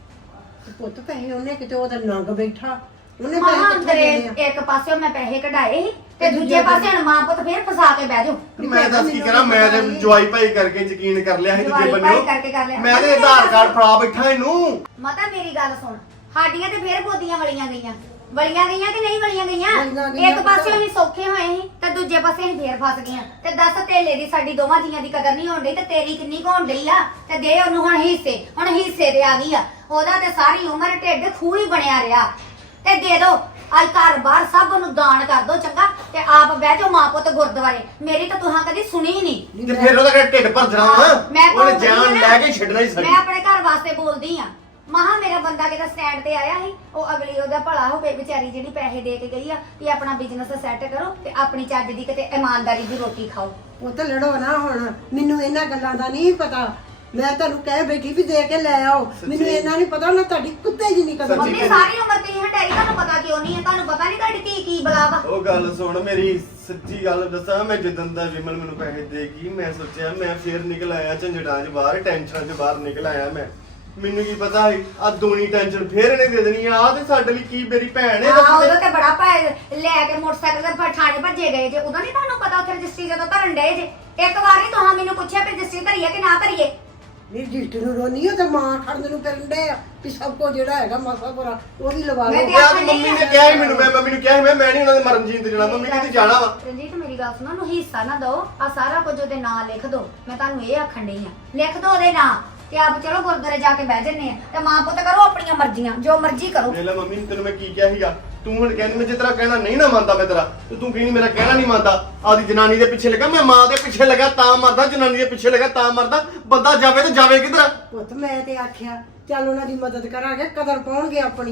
ਤੇ ਪੁੱਤ ਪੈਸੇ ਉਹਨੇ ਕਿਤੇ ਉਹਦਾ ਨੰਗ ਬੈਠਾ, ਉਹਨੇ
ਮਾਂ
ਪੈਸੇ ਕਿੱਥੋਂ ਦੇਣੇ
ਅੰਦਰੇ
ਆ?
ਇੱਕ ਪਾਸੇ ਮੈਂ ਪੈਸੇ ਕਢਾਏ ਸੀ ਤੇ ਦੂਜੇ ਪਾਸੇ ਹੁਣ ਮਾਂ ਪੁੱਤ ਫੇਰ ਫਸਾ ਕੇ ਬਹਿ ਜਾਓ।
ਮੈਂ ਦੱਸ ਕੀ ਕਰਾਂ, ਮੈਂ ਤੇ ਜਵਾਈ ਭਾਈ ਕਰਕੇ ਯਕੀਨ ਕਰ ਲਿਆ ਸੀ ਦੂਜੇ
ਜਵਾਈ ਭਾਈ
ਬੰਨਿਓ।
ਕਰਕੇ ਕਰ ਲਿਆ।
ਮੈਂ ਤੇ ਆਧਾਰ ਕਾਰਡ ਫੜਾ ਬੈਠਾ ਇਹਨੂੰ।
ਮਾਤਾ ਮੇਰੀ ਗੱਲ ਸੁਣ, ਸਾਡੀਆਂ ਤੇ ਫੇਰ ਬੋਦੀਆਂ ਵਲੀਆਂ ਗਈਆਂ। ਵਲੀਆਂ ਗਈਆਂ ਕਿ ਨਹੀਂ ਵਲੀਆਂ
ਵਲੀਆਂ
ਗਈਆਂ?
ਗਈਆਂ
ਇੱਕ ਪਾਸੇ
ਪੁੱਤ।
ਅਸੀਂ ਸੌਖੇ ਹੋਏ ਸੀ ਤੇ ਦੂਜੇ ਪਾਸੇ ਅਸੀਂ ਫੇਰ ਫਸ ਗਈਆਂ। ਤੇ ਦੱਸ ਤੇਲੇ ਦੀ ਸਾਡੀ ਦੋਵਾਂ ਜੀਆਂ ਦੀ ਕਦਰ ਨਹੀਂ ਹੋਣ ਡਈ, ਤੇ ਤੇਰੀ ਕਿੰਨੀ ਕੁ ਹੋਣ ਡਈ ਆ? ਤੇ ਦੇ ਉਹਨੂੰ ਹੁਣ ਹਿੱਸੇ, ਹੁਣ ਹਿੱਸੇ ਤੇ ਆ ਗਈ ਆ। ਉਹਦਾ ਤੇ ਸਾਰੀ ਉਮਰ ਢਿੱਡ ਖੂਹ ਹੀ ਬਣਿਆ ਰਿਹਾ। ਤੇ ਦੇ ਦੋ ਅੱਜ ਘਰ ਬਾਹਰ ਸਭ ਨੂੰ ਦਾਨ ਕਰ ਦੋ ਚੰਗਾ, ਤੇ ਆਪ ਬਹਿ ਜਾਓ ਮਾਂ ਪੁੱਤ ਗੁਰਦੁਆਰੇ। ਮੇਰੀ ਤਾਂ ਤੁਹਾਂ ਕਦੀ ਸੁਣੀ ਹੀ ਨਹੀਂ।
ਤੇ ਫਿਰ ਉਹਦਾ ਕਿਹੜਾ ਢਿੱਡ ਭਰ ਜਾਣਾ ਵਾ?
ਮੈਂ
ਉਹਨੇ
ਕਹੂੰਗੀ
ਜਾਨ
ਨਾ,
ਲੈ ਕੇ ਛੱਡਣਾ ਹੀ ਸਾਡੀ।
ਮੈਂ ਆਪਣੇ ਘਰ ਵਾਸਤੇ ਬੋਲਦੀ ਆ। ਮਹਾ ਮੇਰਾ ਬੰਦਾ ਕਿਤੇ ਸਟੈਂਡ ਤੇ ਆਇਆ ਸੀ, ਉਹ ਅਗਲੀ ਉਹਦਾ ਭਲਾ ਹੋਵੇ ਵਿਚਾਰੀ ਜਿਹੜੀ ਪੈਸੇ ਦੇ ਕੇ ਗਈ ਆ ਕਿ ਆਪਣਾ ਬਿਜ਼ਨਸ ਸੈੱਟ ਕਰੋ ਤੇ ਆਪਣੀ ਚੱਜ ਦੀ ਕਿਤੇ ਇਮਾਨਦਾਰੀ ਦੀ ਰੋਟੀ ਖਾਓ।
ਪੁੱਤ ਲੜੋ ਨਾ ਹੁਣ, ਮੈਨੂੰ ਇਹਨਾਂ ਗੱਲਾਂ ਦਾ ਨਹੀਂ ਪਤਾ। ਮੈਂ ਤੁਹਾਨੂੰ ਕਹਿ ਬੈਠੀ ਵੀ ਦੇ ਕੇ ਲੈ ਆਓ, ਮੈਨੂੰ ਇਹਨਾਂ ਨਹੀਂ ਪਤਾ ਨਾ ਤੁਹਾਡੀ ਕੁੱਤੇ ਜਿੰਨੀ ਕਦਰ।
ਸੱਚੀ
ਮੰਮੀ ਸਾਰੀ ਉਮਰ ਤੇ ਹਟਾਈ, ਤੁਹਾਨੂੰ ਪਤਾ ਕਿਉਂ ਨਹੀਂ ਹੈ? ਤੁਹਾਨੂੰ ਪਤਾ ਨਹੀਂ ਤੁਹਾਡੀ ਧੀ ਕੀ ਬਲਾ ਵਾ?
ਉਹ ਗੱਲ ਸੁਣ ਮੇਰੀ, ਸੱਚੀ ਗੱਲ ਦੱਸਾਂ, ਮੈਂ ਜਦੋਂ ਦਾ ਵਿਮਲ ਮੈਨੂੰ ਪੈਸੇ ਦੇਗੀ ਮੈਂ ਸੋਚਿਆ ਮੈਂ ਫੇਰ ਨਿਕਲ ਆਇਆ ਝੰਜਟਾਂ 'ਚ ਬਾਹਰ, ਟੈਨਸ਼ਨਾਂ 'ਚ ਬਾਹਰ ਨਿਕਲ ਆਇਆ ਮੈਂ। ਮੈਨੂੰ ਕੀ ਪਤਾ ਸੀ ਆ ਦੂਣੀ ਟੈਨਸ਼ਨ ਫੇਰ ਇਹਨੇ ਦੇ ਦੇਣੀ ਆ। ਤੇ ਸਾਡੇ ਲਈ ਕੀ ਮੇਰੀ ਭੈਣ ਹੈ
ਹਾਂ,
ਦੱਸ
ਉਦੋਂ
ਦੇ।
ਤੇ ਬੜਾ ਭਾਏ ਲੈ ਕੇ ਮੋਟਰਸਾਈਕਲ ਤੇ ਫਿਰ ਥਾਣੇ ਭੱਜੇ ਗਏ ਜੇ। ਉਦੋਂ ਨਹੀਂ ਤੁਹਾਨੂੰ ਪਤਾ ਉੱਥੇ ਰਜਿਸਟਰੀ ਜਦੋਂ ਧਰਨ ਡਏ ਜੇ? ਇੱਕ ਵਾਰੀ ਤੁਹਾਂ ਮੈਨੂੰ ਪੁੱਛਿਆ ਵੀ ਰਜਿਸਟਰੀ ਧਰੀਏ ਕਿ ਨਾ ਧਰੀਏ?
ਨਹੀਂ ਰਜਿਸਟਰ ਨੂੰ ਰੋਣੀ ਹੋ ਤੇ ਮਾਂ ਖੜਨ ਨੂੰ ਫਿਰਨ ਦੇ ਆ ਵੀ ਸਭ ਕੁਝ ਜਿਹੜਾ ਹੈਗਾ ਮਾਸਾ ਪੂਰਾ ਉਹ ਵੀ ਲਵਾ
ਮੈਂ
ਲਓ।
ਤੇ
ਯਾਰ
ਆਖਣ ਡਈ
ਮੰਮੀ
ਆ।
ਨੇ ਕਿਹਾ ਸੀ ਮੈਨੂੰ, ਮੈਂ ਮੰਮੀ ਨੂੰ ਕਿਹਾ ਸੀ ਮੈਂ ਮੈਂ ਨਹੀਂ ਉਹਨਾਂ ਦੇ ਮਰਨ ਜੀਣ ਤੇ ਜਾਣਾ। ਮੰਮੀ ਕਿਤੇ ਜਾਣਾ ਵਾ।
ਰਣਜੀਤ ਮੇਰੀ ਗੱਲ ਸੁਣੋ, ਨੂੰ ਹਿੱਸਾ ਨਾ ਦਿਓ, ਆ ਸਾਰਾ ਕੁਝ ਉਹਦੇ ਨਾਂ ਲਿਖ ਦਿਓ। ਮੈਂ ਤੁਹਾਨੂੰ ਇਹ ਆਖਣ ਡਈ ਆ, ਲਿਖ ਦਿਓ ਉਹਦੇ ਨਾਂ ਤੇ ਆਪ ਚਲੋ ਗੁਰਦੁਆਰੇ ਜਾ ਕੇ ਬਹਿ ਜੰਨੇ ਆ ਤੇ ਮਾਂ ਪੁੱਤ ਕਰੋ ਆਪਣੀਆਂ ਮਰਜ਼ੀਆਂ, ਜੋ ਮਰਜ਼ੀ ਕਰੋ।
ਵੇਖ ਲੈ ਮੰਮੀ, ਤੈਨੂੰ ਮੈਂ ਕੀ ਕਿਹਾ ਸੀਗਾ? ਤੂੰ ਹੁਣ ਕਹਿੰਦੀ ਮੈਂ ਜੇ ਤੇਰਾ ਕਹਿਣਾ ਨਹੀਂ ਨਾ ਮੰਨਦਾ ਮੈਂ ਤੇਰਾ, ਤੇ ਤੂੰ ਕਹਿੰਦੀ ਮੇਰਾ ਕਹਿਣਾ ਨਹੀਂ ਮੰਨਦਾ। ਆਦੀ ਜਨਾਨੀ ਦੇ ਪਿੱਛੇ ਲੱਗਾ, ਮੈਂ ਮਾਂ ਦੇ ਪਿੱਛੇ ਲੱਗਾ ਤਾਂ ਮਰਦਾ, ਜਨਾਨੀ ਦੇ ਪਿੱਛੇ ਲੱਗਾ ਤਾਂ ਮਰਦਾ। ਬੰਦਾ ਜਾਵੇ ਤੇ ਜਾਵੇ ਕਿੱਧਰ?
ਪੁੱਤ ਮੈਂ ਤੇ ਆਖਿਆ ਚੱਲ ਉਹਨਾਂ ਦੀ ਮਦਦ ਕਰਾਂਗੇ, ਕਦਰ ਪਾਉਣਗੇ ਆਪਣੀ।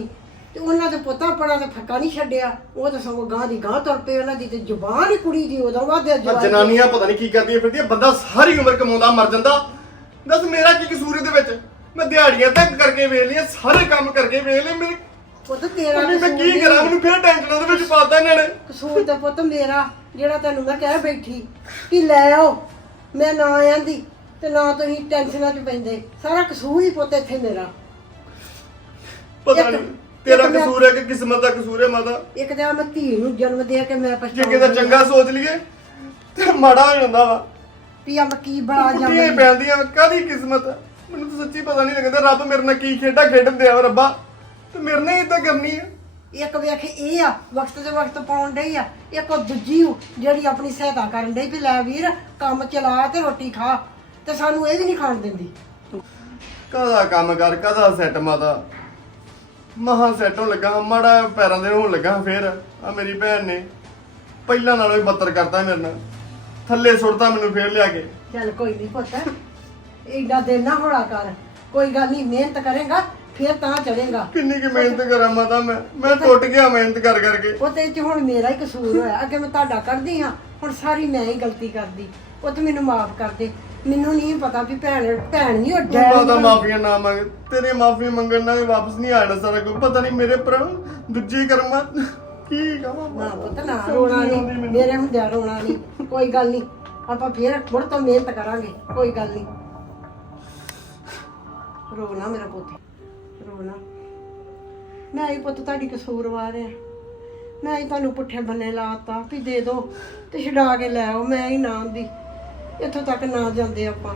ਤੇ ਉਹਨਾਂ ਦੇ ਪੁੱਤਾਂ ਆਪਣਾ ਤੇ ਫੱਕਾ ਨਹੀਂ ਛੱਡਿਆ, ਉਹ ਤਾਂ ਸਗੋਂ ਗਾਂ ਦੀ ਗਾਂ ਤੁਰ ਪਏ, ਉਹਨਾਂ ਦੀ ਤੇ ਜ਼ੁਬਾਨ ਹੀ ਕੁੜੀ ਦੀ ਉਦੋਂ ਵਾਧੇ
ਆਹ ਜਨਾਨੀਆਂ ਪਤਾ ਨਹੀਂ ਕੀ ਕਰਦੀਆਂ ਫਿਰਦੀਆਂ, ਬੰਦਾ ਸਾਰੀ ਉਮਰ ਕਮਾਉਂਦਾ ਮਰ ਜਾਂਦਾ। ਦੱਸ ਮੇਰਾ ਕੀ ਕਸੂਰ ਇਹਦੇ ਵਿੱਚ? ਮੈਂ ਦਿਹਾੜੀਆਂ ਤੱਕ ਕਰਕੇ ਵੇਖ ਲਈਆਂ, ਸਾਰੇ ਕੰਮ ਕਰਕੇ ਵੇਖ ਲਏ, ਮੇਰੇ
ਪੁੱਤ ਤੇਰਾ
ਮੈਂ
ਕਸੂਰ
ਕੀ
ਨਹੀਂ।
ਕਰਾਂ? ਮੈਨੂੰ ਫਿਰ ਟੈਨਸ਼ਨ ਦੇ ਵਿੱਚ ਪਾਤਾ ਇਹਨਾਂ ਨੇ।
ਕਸੂਰ ਤਾਂ ਪੁੱਤ ਮੇਰਾ, ਜਿਹੜਾ ਤੈਨੂੰ ਮੈਂ ਕਹਿ ਬੈਠੀ ਕਿ ਲੈ ਆਓ, ਮੈਂ ਨਾ ਆਂਦੀ ਤੇ ਨਾ ਤੁਸੀਂ ਟੈਨਸ਼ਨਾਂ 'ਚ ਪੈਂਦੇ। ਸਾਰਾ ਕਸੂਰ ਹੀ ਪੁੱਤ ਇੱਥੇ ਮੇਰਾ।
ਪਤਾ
ਇੱਕ-
ਨਹੀਂ ਤੇਰਾ
ਇੱਕ ਮੈਂ-
ਕਸੂਰ ਹੈ ਕਿ ਕਿਸਮਤ ਦਾ ਕਸੂਰ ਹੈ ਮਾਤਾ।
ਇੱਕ ਤਾਂ ਮੈਂ ਧੀ ਨੂੰ ਜਨਮ ਦੇ ਕੇ ਮੈਂ
ਜੇ
ਪਛਤਾਉਂਦੀ
ਕਿਤੇ ਚੰਗਾ ਸੋਚ ਲਈਏ ਤੇ ਮਾੜਾ ਹੋ ਜਾਂਦਾ ਵਾ।
ਵੀ ਆ ਮੈਂ ਕੀ ਬਣਾ
ਕੁੱਟੀਆਂ ਹੀ
ਜਾਵਾਂ।
ਪੈਂਦੀਆਂ, ਕਾਹਦੀ ਕਿਸਮਤ ਆ? ਮੈਨੂੰ ਤਾਂ ਸੱਚੀ ਪਤਾ ਨਹੀਂ ਲੱਗਦਾ ਰੱਬ ਮੇਰੇ ਨਾਲ ਕੀ ਖੇਡਾਂ ਖੇਡਣ ਦਿਆ ਵਾ ਰੱਬਾ, ਤੇ ਮੇਰੇ ਨਾਲ ਇਦਾਂ ਕਰਨੀ ਆ।
ਇੱਕ ਵੇਖ ਇਹ ਆ ਵਕਤ ਦੇ ਵਕਤ ਪਾਉਣ ਡਈ ਆ, ਇੱਕ ਉਹ ਦੂਜੀ ਓ ਜਿਹੜੀ ਆਪਣੀ ਸਹਾਇਤਾ ਕਰਨ ਡਈ ਵੀ ਲੈ ਵੀਰ ਕੰਮ ਚਲਾ ਤੇ ਰੋਟੀ ਖਾ, ਤੇ ਸਾਨੂੰ ਇਹ ਵੀ ਨਹੀਂ ਖਾਣ ਦਿੰਦੀ।
ਕਾਹਦਾ ਕੰਮ ਕਰ, ਕਾਹਦਾ ਸੈੱਟ ਮਾਤਾ? ਮਹਾ ਸੈੱਟ ਹੋਣ ਲੱਗਾ, ਮਾੜਾ ਪੈਰਾਂ ਦੇ ਹੋਣ ਲੱਗਾ। ਫੇਰ ਆ ਮੇਰੀ ਭੈਣ ਨੇ ਪਹਿਲਾਂ ਨਾਲੋਂ ਵੀ ਬੱਤਰ ਕਰਤਾ ਮੇਰੇ ਨਾਲ, ਥੱਲੇ ਸੁੱਟਦਾ ਮੈਨੂੰ ਫੇਰ ਲਿਆ ਕੇ।
ਚੱਲ ਕੋਈ ਨਹੀਂ ਪੁੱਤ, ਏਡਾ ਦਿਨ ਨਾ ਹੋਣਾ ਕਰ, ਕੋਈ ਗੱਲ ਨਹੀਂ, ਮਿਹਨਤ ਕਰੇਗਾ ਫਿਰ ਤਾਂ ਚੜੇਗਾ।
ਕਿੰਨੀ ਕੀ ਮਿਹਨਤ ਕਰਾਂ ਮਾਤਾ, ਮੈਂ ਮੈਂ ਟੁੱਟ ਗਿਆ ਮਿਹਨਤ ਕਰ ਕਰਕੇ।
ਉਹ ਤੇ ਚ ਹੁਣ ਮੇਰਾ ਹੀ ਕਸੂਰ ਹੋਇਆ, ਅੱਗੇ ਮੈਂ ਤੁਹਾਡਾ ਕਰਦੀ ਹਾਂ, ਹੁਣ ਸਾਰੀ ਮੈਂ ਹੀ ਗਲਤੀ ਕਰਦੀ। ਉਹ ਤੇ ਮੈਨੂੰ ਮਾਫ ਕਰ ਦੇ, ਮੈਨੂੰ ਨਹੀਂ ਪਤਾ ਵੀ ਭੈਣ ਭੈਣ ਨਹੀਂ ਉਹ ਡੈਡ
ਮਾਤਾ ਮਾਫੀਆਂ ਨਾ ਮੰਗ, ਤੇਰੇ ਮਾਫੀ ਮੰਗਣ ਨਾਲ ਵੀ ਵਾਪਸ ਨਹੀਂ ਆਣਾ ਸਾਰਾ ਕੁਝ। ਪਤਾ ਨਹੀਂ ਮੇਰੇ ਪਰ ਦੂਜੀ ਕਰਮਾਂ ਕੀ ਕਹਾਂ।
ਨਾ ਪੁੱਤ ਨਾ ਰੋਣਾ ਨਹੀਂ, ਮੇਰੇ ਹੁੰਦਿਆਂ ਰੋਣਾ ਨਹੀਂ, ਕੋਈ ਗੱਲ ਨਹੀਂ, ਆਪਾਂ ਫੇਰ ਮੁੜ ਤੋਂ ਮਿਹਨਤ ਕਰਾਂਗੇ, ਕੋਈ ਗੱਲ ਨਹੀਂ। ਰੋਣਾ ਮੇਰਾ ਪੁੱਤ, ਰੋਣਾ। ਮੈਂ ਹੀ ਪੁੱਤ ਤੁਹਾਡੀ ਕਸੂਰਵਾਰ ਆ, ਮੈਂ ਹੀ ਤੁਹਾਨੂੰ ਪੁੱਠੇ ਬੰਨੇ ਲਾਤਾ ਵੀ ਦੇ ਦੋ ਤੇ ਛਡਾ ਕੇ ਲੈ ਆਓ। ਮੈਂ ਹੀ ਨਾ ਆਂਦੀ, ਇੱਥੋਂ ਤੱਕ ਨਾ ਜਾਂਦੇ ਆਪਾਂ।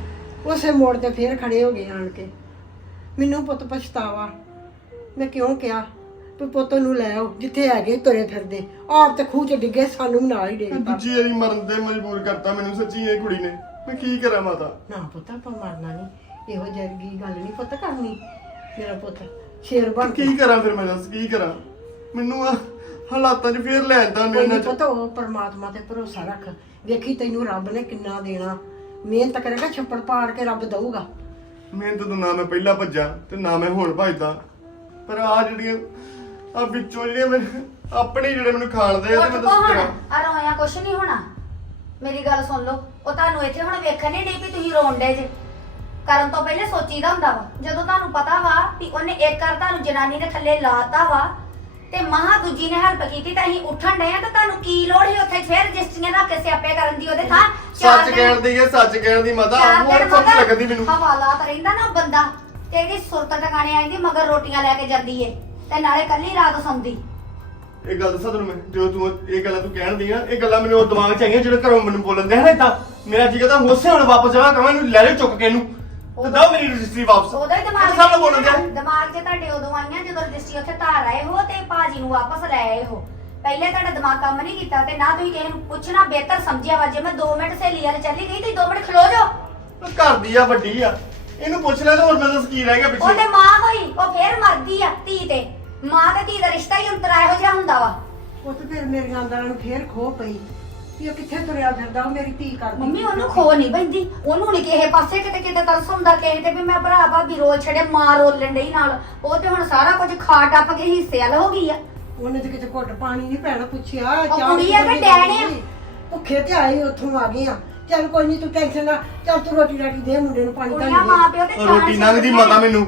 ਉਸੇ ਮੋੜ ਤੇ ਫੇਰ ਖੜੇ ਹੋ ਗਏ ਆਣ ਕੇ। ਮੈਨੂੰ ਪੁੱਤ ਪਛਤਾਵਾ, ਮੈਂ ਕਿਉਂ ਕਿਹਾ ਵੀ ਪੁੱਤ ਨੂੰ ਲੈ ਆਓ, ਜਿੱਥੇ ਹੈਗੇ ਤੁਰੇ ਫਿਰਦੇ, ਆਪ ਤੇ ਖੂਹ ਚ ਡਿੱਗੇ, ਸਾਨੂੰ ਵੀ ਨਾਲ ਹੀ ਡੇਗਤਾ।
ਦੂਜੀ ਵਾਰੀ ਮਰਨ ਤੇ ਮਜਬੂਰ ਕਰਤਾ ਮੈਨੂੰ ਸੱਚੀ ਇਹ ਕੁੜੀ ਨੇ। ਮੈਂ ਕੀ ਕਰਾਂ ਮਾਤਾ?
ਨਾ ਪੁੱਤ ਆਪਾਂ ਮਰਨਾ ਨਹੀਂ, ਇਹੋ ਜਿਹੀ ਗੱਲ ਨਹੀਂ ਪੁੱਤ ਕਰਨੀ। ਮੇਰਾ ਪੁੱਤ ਸ਼ੇਰ ਬਣ ਕੇ
ਕੀ ਕਰਾਂ ਫਿਰ? ਮੈਂ ਦੱਸ ਕੀ ਕਰਾਂ? ਮੈਨੂੰ ਆ ਹਾਲਾਤਾਂ 'ਚ ਫੇਰ ਲੈ ਜਾਂਦਾ
ਕੋਈ
ਮੇਰੇ
ਨਹੀਂ
ਨਾਲ।
ਪੁੱਤ, ਉਹ ਪਰਮਾਤਮਾ ਤੇ ਭਰੋਸਾ ਰੱਖ, ਵੇਖੀ ਤੈਨੂੰ ਰੱਬ ਨੇ ਕਿੰਨਾ ਦੇਣਾ। ਮਿਹਨਤ ਕਰੇਗਾ, ਛੱਪੜ ਪਾੜ ਕੇ ਰੱਬ ਦਊਗਾ।
ਮਿਹਨਤ ਤੋਂ ਨਾ ਮੈਂ ਪਹਿਲਾਂ ਭੱਜਾਂ ਤੇ ਨਾ ਮੈਂ ਹੁਣ ਭੱਜਦਾ, ਪਰ ਆ ਜਿਹੜੀਆਂ ਆ ਵਿੱਚੋਂ ਜਿਹੜੀਆਂ ਮੈਨੂੰ ਆਪਣੇ ਜਿਹੜੇ ਮੈਨੂੰ ਖਾਣਦੇ ਆ, ਤੇ ਮੈਂ
ਉੱਠ
ਦੱਸ
ਪੋ
ਕਰਾਂ।
ਹੁਣ, ਆ ਰੋਇਆ ਕੁਛ ਨਹੀਂ ਹੋਣਾ। ਮੇਰੀ ਗੱਲ ਸੁਣ ਲਓ, ਉਹ ਤੁਹਾਨੂੰ ਇੱਥੇ ਹੁਣ ਵੇਖਣ ਨਹੀਂ ਡਈ ਵੀ ਤੁਸੀਂ ਰੋਣ ਡੇ ਜੇ। ਕਰਨ ਤੋਂ ਪਹਿਲੇ ਸੋਚੀਦਾ ਹੁੰਦਾ ਵਾ। ਜਦੋਂ ਤੁਹਾਨੂੰ ਪਤਾ ਵਾ ਵੀ ਉਹਨੇ ਇੱਕ ਕਰ ਤੁਹਾਨੂੰ ਜਨਾਨੀ ਦੇ ਥੱਲੇ ਲਾਤਾ ਵਾ ਤੇ ਮਹਾ ਦੂਜੀ ਨੇ ਹੈਲਪ ਕੀਤੀ ਤਾਂ ਅਸੀਂ ਉੱਠਣ ਡਏ ਆ, ਤਾਂ ਤੁਹਾਨੂੰ ਕੀ ਲੋੜ ਸੀ ਉੱਥੇ ਫੇਰ ਰਜਿਸਟਰੀਆਂ ਰੱਖ ਕੇ ਸਿਆਪੇ ਕਰਨ ਦੀ? ਉਹਦੇ ਥਾਂ
ਸੱਚ ਕਹਿਣ ਦੀ ਹੈ, ਸੱਚ ਕਹਿਣ ਦੀ ਮਾਤਾ, ਹੋਰ ਸਮਝ ਲੱਗਦੀ ਮੈਨੂੰ।
ਹਵਾਲਾਤ ਰਹਿੰਦਾ ਨਾ ਬੰਦਾ, ਤੇ ਇਹਦੀ ਸੁਰਤ ਟਿਕਾਣੇ ਆਂਦੀ, ਮਗਰ ਰੋਟੀਆਂ ਲੈ ਕੇ ਜਾਂਦੀ ਏ ਤੇ ਨਾਲੇ ਕੱਲੀ ਰਾਤ ਸੌਂਦੀ।
ਇਹ ਗੱਲ ਦੱਸਾਂ ਤੈਨੂੰ ਮੈਂ, ਜੋ ਤੂੰ ਇਹ ਗੱਲਾਂ ਤੂੰ ਕਹਿਣ ਦੀ ਆ, ਇਹ ਗੱਲਾਂ ਮੈਨੂੰ ਉਹ ਦਿਮਾਗ 'ਚ ਆਈਆਂ ਜਿਹੜੇ ਘਰੋਂ ਮੈਨੂੰ ਬੋਲਣ ਦੇ ਹਨ। ਏਦਾਂ ਮੇਰਾ ਜੀ ਕਹਿੰਦਾ ਉਸੇ ਹੁਣ ਵਾਪਸ ਜਾਵਾਂ, ਕਹਾਂ ਇਹਨੂੰ ਲੈ ਲੈ ਚੁੱਕ ਕੇ ਇਹਨੂੰ ਤੇ ਦੋ ਮੇਰੀ ਰਜਿਸਟਰੀ ਵਾਪਸ।
ਉਹਦਾ ਹੀ ਦਿਮਾਗ
ਸਭ ਬੋਲਣ ਦੇ
ਦਿਮਾਗ 'ਚ ਤੁਹਾਡੇ ਉਦੋਂ ਆਈਆਂ ਜਦੋਂ ਰਜਿਸਟਰੀ ਉੱਥੇ ਧਾਰ ਆਏ ਹੋ ਤੇ ਭਾਜੀ ਨੂੰ ਵਾਪਸ ਲੈ ਆਏ ਹੋ। ਪਹਿਲੇ ਤੁਹਾਡਾ ਦਿਮਾਗ ਕੰਮ ਨਹੀਂ ਕੀਤਾ ਤੇ ਨਾ ਤੁਸੀਂ ਕਿਸੇ ਨੂੰ ਪੁੱਛਣਾ ਬਿਹਤਰ ਸਮਝਿਆ ਵਾ। ਜੇ ਮੈਂ ਦੋ ਮਿੰਟ ਸਹੇਲੀ ਵਾਲੇ ਚੱਲੀ ਗਈ ਤੇ ਦੋ ਮਿੰਟ ਖਲੋ ਜਾਓ।
ਉਹ ਘਰ ਦੀ ਆ, ਵੱਡੀ ਆ, ਇਹਨੂੰ ਪੁੱਛ ਲੈ ਤਾਂ ਹੋਰ ਮੈਂ ਦੱਸ ਕੀ ਰਹਿ ਗਿਆ
ਉਹਦੇ
ਪਿੱਛੇ।
ਮਾਂ ਹੋਈ, ਉਹ ਫੇਰ ਮਰਦੀ ਆ ਧੀ ਤੇ। ਮਾਂ ਤੇ ਧੀ ਦਾ ਰਿਸ਼ਤਾ ਹੀ ਅੰਤਰਾ ਇਹੋ ਜਿਹਾ ਹੁੰਦਾ ਵਾ।
ਉਹ ਤੇ ਫਿਰ ਮੇਰੀਆਂ ਅੰਦਰਾਂ ਨੂੰ ਫੇਰ ਖੋ ਪਈ ਵੀ ਉਹ ਕਿੱਥੇ ਤੁਰਿਆ ਫਿਰਦਾ, ਉਹ ਮੇਰੀ ਧੀ ਕਰਦੀ।
ਮੰਮੀ ਉਹਨੂੰ ਖੋ ਨਹੀਂ ਪੈਂਦੀ, ਉਹਨੂੰ ਨਹੀਂ ਕਿਸੇ ਪਾਸੇ ਕਿਤੇ ਕਿਤੇ ਤਰਸ ਹੁੰਦਾ ਕਿਸੇ ਤੇ ਵੀ ਮੈਂ ਭਰਾ ਭਾਬੀ ਰੋਲ ਛੜੇ, ਮਾਂ ਰੋਲਣ ਡਈ ਨਾਲ। ਉਹ ਤੇ ਹੁਣ ਸਾਰਾ ਕੁਝ ਖਾ ਟੱਪ ਕੇ ਹਿੱਸੇ ਵਾਲ ਹੋ ਗਈ ਆ।
ਉਹਨੇ ਤੇ ਕਿਤੇ ਘੁੱਟ ਪਾਣੀ ਨਹੀਂ ਪੈਣਾ ਪੁੱਛਿਆ।
ਉਹ
ਚਾਹ
ਕੁੜੀ ਆ ਕਿ
ਪੀਣੀ
ਡੈਣ ਆ?
ਭੁੱਖੇ ਤੇ ਆਏ ਉੱਥੋਂ ਆ ਗਏ ਆ। ਚੱਲ ਕੋਈ ਨਹੀਂ, ਤੂੰ ਟੈਨਸ਼ਨ ਨਾ, ਚੱਲ ਤੂੰ ਰੋਟੀ ਰਾਟੀ ਦੇ ਮੁੰਡੇ ਨੂੰ, ਪਾਣੀ
ਕੁੜੀਆਂ
ਧਾਣੀ
ਮਾਂ
ਦੇ।
ਪਿਓ ਤੇ
ਉਹ ਰੋਟੀ ਲੰਘਦੀ ਮਾਤਾ ਮੈਨੂੰ।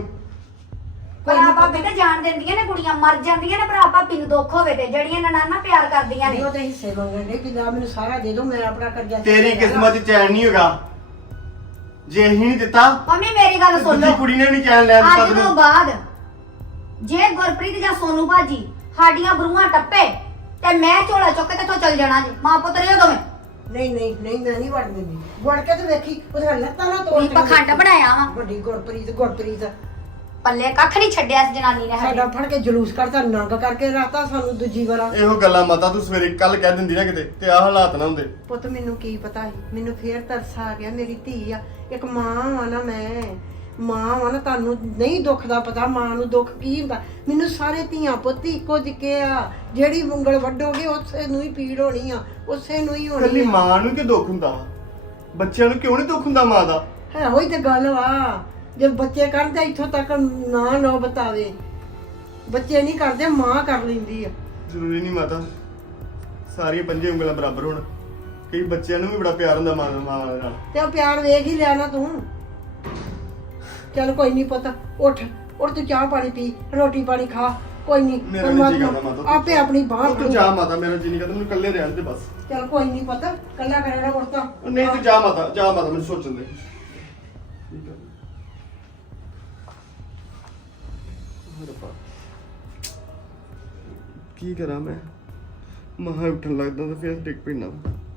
ਭਰਾ ਭਾਬੀ ਤੇ ਜਾਣ ਦਿੰਦੀਆਂ ਨੇ, ਕੁੜੀਆਂ ਮਰ ਜਾਂਦੀਆਂ ਨੇ ਭਰਾ ਭਾਬੀ ਨੂੰ ਦੁੱਖ ਹੋਵੇ ਤੇ, ਜਿਹੜੀਆਂ ਨਨਾਣਾ ਪਿਆਰ ਕਰਦੀਆਂ ਨੇ।
ਉਹ ਤੇ ਹਿੱਸੇ ਮੰਗਣ ਦੇ ਕਿ ਲੈ ਮੈਨੂੰ ਸਾਰਾ ਦੇ ਦੋ, ਮੈਂ ਆਪਣਾ ਕਰਜ਼ਾ
ਤੇਰੀ ਕਿਸਮਤ 'ਚ ਚੈਨ ਨਹੀਂ ਹੋਗਾ ਜੇ ਅਸੀਂ ਨਹੀਂ ਦਿੱਤਾ।
ਮੰਮੀ ਮੇਰੀ ਗੱਲ ਸੁਣ
ਦੂਜੀ
ਲਓ,
ਕੁੜੀ ਨੇ ਵੀ ਨਹੀਂ ਚੈਨ ਲੈ ਦਿੱਤਾ
ਅੱਜ ਤੋਂ
ਤੈਨੂੰ।
ਬਾਅਦ ਜੇ ਗੁਰਪ੍ਰੀਤ ਜਾਂ ਸੋਨੂ ਭਾਜੀ ਸਾਡੀਆਂ ਬਰੂਹਾਂ ਟੱਪੇ ਤੇ ਮੈਂ ਝੋਲਾ ਚੁੱਕ ਕੇ ਇੱਥੋਂ ਚੱਲ ਜਾਣਾ ਜੀ। ਮਾਂ ਪੁੱਤ ਰਿਓ ਦੋਵੇਂ।
ਨਹੀਂ ਨਹੀਂ ਨਹੀਂ, ਮੈਂ ਨਹੀਂ ਵੜ ਦਿੰਦੀ। ਵੜ ਕੇ ਤੇ ਵੇਖੀ ਉਹਦੀਆਂ ਲੱਤਾਂ ਨਾ ਤੋੜ
ਤੁਸੀਂ ਪਖੰਡ ਬਣਾਇਆ ਵਾ।
ਵੱਡੀ ਗੁਰਪ੍ਰੀਤ ਗੁਰਪ੍ਰੀਤ
ਪੱਲੇ ਕੱਖ ਨਹੀਂ ਛੱਡਿਆ ਇਸ ਜਨਾਨੀ ਨੇ ਸਾਡੇ।
ਸਾਡਾ ਫੜ ਕੇ ਜਲੂਸ ਕਰਦਾ, ਨੰਗ ਕਰਕੇ ਰਾਤਾ ਸਾਨੂੰ ਦੂਜੀ ਵਾਰਾ।
ਇਹੋ ਗੱਲਾਂ ਮਾਤਾ ਤੂੰ ਸਵੇਰੇ ਕੱਲ ਕਹਿ ਦਿੰਦੀ ਨਾ ਕਿਤੇ, ਤੇ ਆਹ ਹਾਲਾਤ ਨਾ ਹੁੰਦੇ।
ਪੁੱਤ ਮੈਨੂੰ ਕੀ ਪਤਾ ਸੀ, ਮੈਨੂੰ ਫੇਰ ਤਰਸ ਆ ਗਿਆ। ਮੇਰੀ ਧੀ ਆ, ਇੱਕ ਮਾਂ ਆ ਨਾ, ਮੈਂ ਮਾਂ ਆ ਨਾ। ਤੁਹਾਨੂੰ ਨਹੀਂ ਦੁੱਖ ਦਾ ਪਤਾ ਮਾਂ ਨੂੰ ਦੁੱਖ ਕੀ ਹੁੰਦਾ। ਮੈਨੂੰ ਸਾਰੇ ਧੀਆਂ ਪੁੱਤ ਇੱਕੋ ਜਿਹੇ ਆ। ਜਿਹੜੀ ਉਂਗਲ ਵੱਢੋਗੇ ਉਸੇ ਨੂੰ ਹੀ ਪੀੜ ਹੋਣੀ ਆ, ਉਸੇ ਨੂੰ ਹੀ ਹੋਣੀ
ਕੱਲੀ
ਆ।
ਮਾਂ ਨੂੰ ਕਿ ਦੁੱਖ ਹੁੰਦਾ ਵਾ? ਬੱਚਿਆਂ ਨੂੰ ਕਿਉਂ ਨਹੀਂ ਦੁੱਖ ਹੁੰਦਾ ਮਾਂ ਦਾ?
ਹੈ ਉਹੀ ਤੇ ਗੱਲ ਵਾ, ਜੇ ਬੱਚੇ ਕਰਦੇ ਇੱਥੋਂ ਤੱਕ ਨਾ ਨੋ ਬਤਾਵੇ। ਬੱਚੇ ਨਹੀਂ ਕਰਦੇ, ਮਾਂ ਕਰ ਲੈਂਦੀ ਆ।
ਜ਼ਰੂਰੀ ਨਹੀਂ ਮਾਤਾ ਸਾਰੀਆਂ ਪੰਜੇ ਉਂਗਲਾਂ ਬਰਾਬਰ ਹੋਣ। ਕਈ ਬੱਚਿਆਂ ਨੂੰ ਵੀ ਬੜਾ ਪਿਆਰ ਹੁੰਦਾ ਮਾਂ ਮਾਂ ਦੇ ਨਾਲ।
ਤੇ ਉਹ ਪਿਆਰ ਵੇਖ ਹੀ ਲਿਆ ਨਾ ਤੂੰ। ਚੱਲ ਕੋਈ ਨਹੀਂ ਪਤਾ, ਉੱਠ ਉੱਠ ਤੂੰ ਚਾਹ ਪਾਣੀ ਪੀ, ਰੋਟੀ ਪਾਣੀ ਖਾ, ਕੋਈ ਨਹੀਂ
ਮੇਰਾ ਵੀ ਜੀ ਕਰਦਾ ਮਾਤਾ।
ਆਪੇ ਆਪਣੀ ਬਾਹ
ਤੂੰ ਜਾ ਮਾਤਾ, ਮੇਰਾ ਜੀ ਨਹੀਂ ਕਰਦਾ, ਮੈਨੂੰ ਇਕੱਲੇ ਰਹਿਣ ਦੇ ਬਸ।
ਚੱਲ ਕੋਈ ਨਹੀਂ ਪਤਾ, ਕੱਲਾ ਕਰੇਗਾ ਵਰਤਾ।
ਉਹ ਨਹੀਂ ਤੂੰ ਜਾ ਮਾਤਾ, ਜਾ ਮਾਤਾ, ਮੈਨੂੰ ਸੋਚਣ ਦੇ। ਠੀਕ ਆ। ਹਾਏ ਰੱਬਾ, ਕੀ ਕਰਾਂ ਮੈਂ? ਮਹਾ ਉੱਠਣ ਲੱਗਦਾ ਤਾਂ ਫਿਰ ਡਿੱਗ ਪੈਣਾ।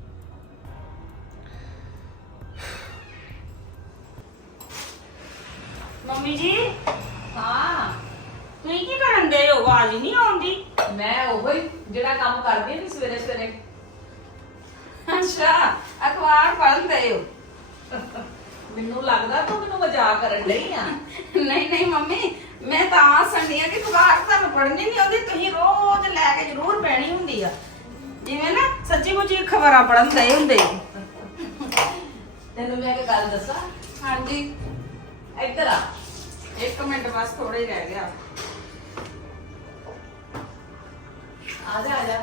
ਮੰਮੀ ਜੀ ਹਾਂ ਤੁਸੀਂ ਕੀ ਕਰਨ ਦੇ ਹੋ? ਆਵਾਜ਼ ਨਹੀਂ ਆਉਂਦੀ।
ਮੈਂ ਉਹ ਹੀ ਜਿਹੜਾ ਕੰਮ ਕਰਦੀ ਨਹੀਂ ਸਵੇਰੇ ਸਵੇਰੇ।
ਅੱਛਾ ਅਖਬਾਰ ਪੜ੍ਹਦੇ ਹੋ?
ਮੈਨੂੰ ਲੱਗਦਾ ਤੂੰ ਮੈਨੂੰ ਮਜ਼ਾਕ ਕਰਨ ਲਈ ਆ।
ਨਹੀਂ ਨਹੀਂ ਮੰਮੀ, ਮੈਂ ਤਾਂ ਸੰਨੀ ਆ ਕਿ ਅਖਬਾਰ ਤੁਹਾਨੂੰ ਪੜ੍ਹਨੀ ਨਹੀਂ ਆਉਂਦੀ, ਤੁਸੀਂ ਰੋਜ਼ ਲੈ ਕੇ ਜ਼ਰੂਰ ਪੈਣੀ ਹੁੰਦੀ ਆ, ਜਿਵੇਂ ਨਾ ਸੱਚੀ ਮੁੱਚੀ ਖਬਰਾਂ ਪੜ੍ਹਨ ਦੇ ਹੁੰਦੇ।
ਤੈਨੂੰ ਮੈਂ ਇੱਕ ਗੱਲ ਦੱਸਾਂ?
ਹਾਂਜੀ
ਇੱਧਰ ਆ।
ਇੱਕ ਮਿੰਟ ਬਸ, ਥੋੜਾ ਹੀ ਰਹਿ ਗਿਆ।
ਆ ਜਾ ਆ ਜਾ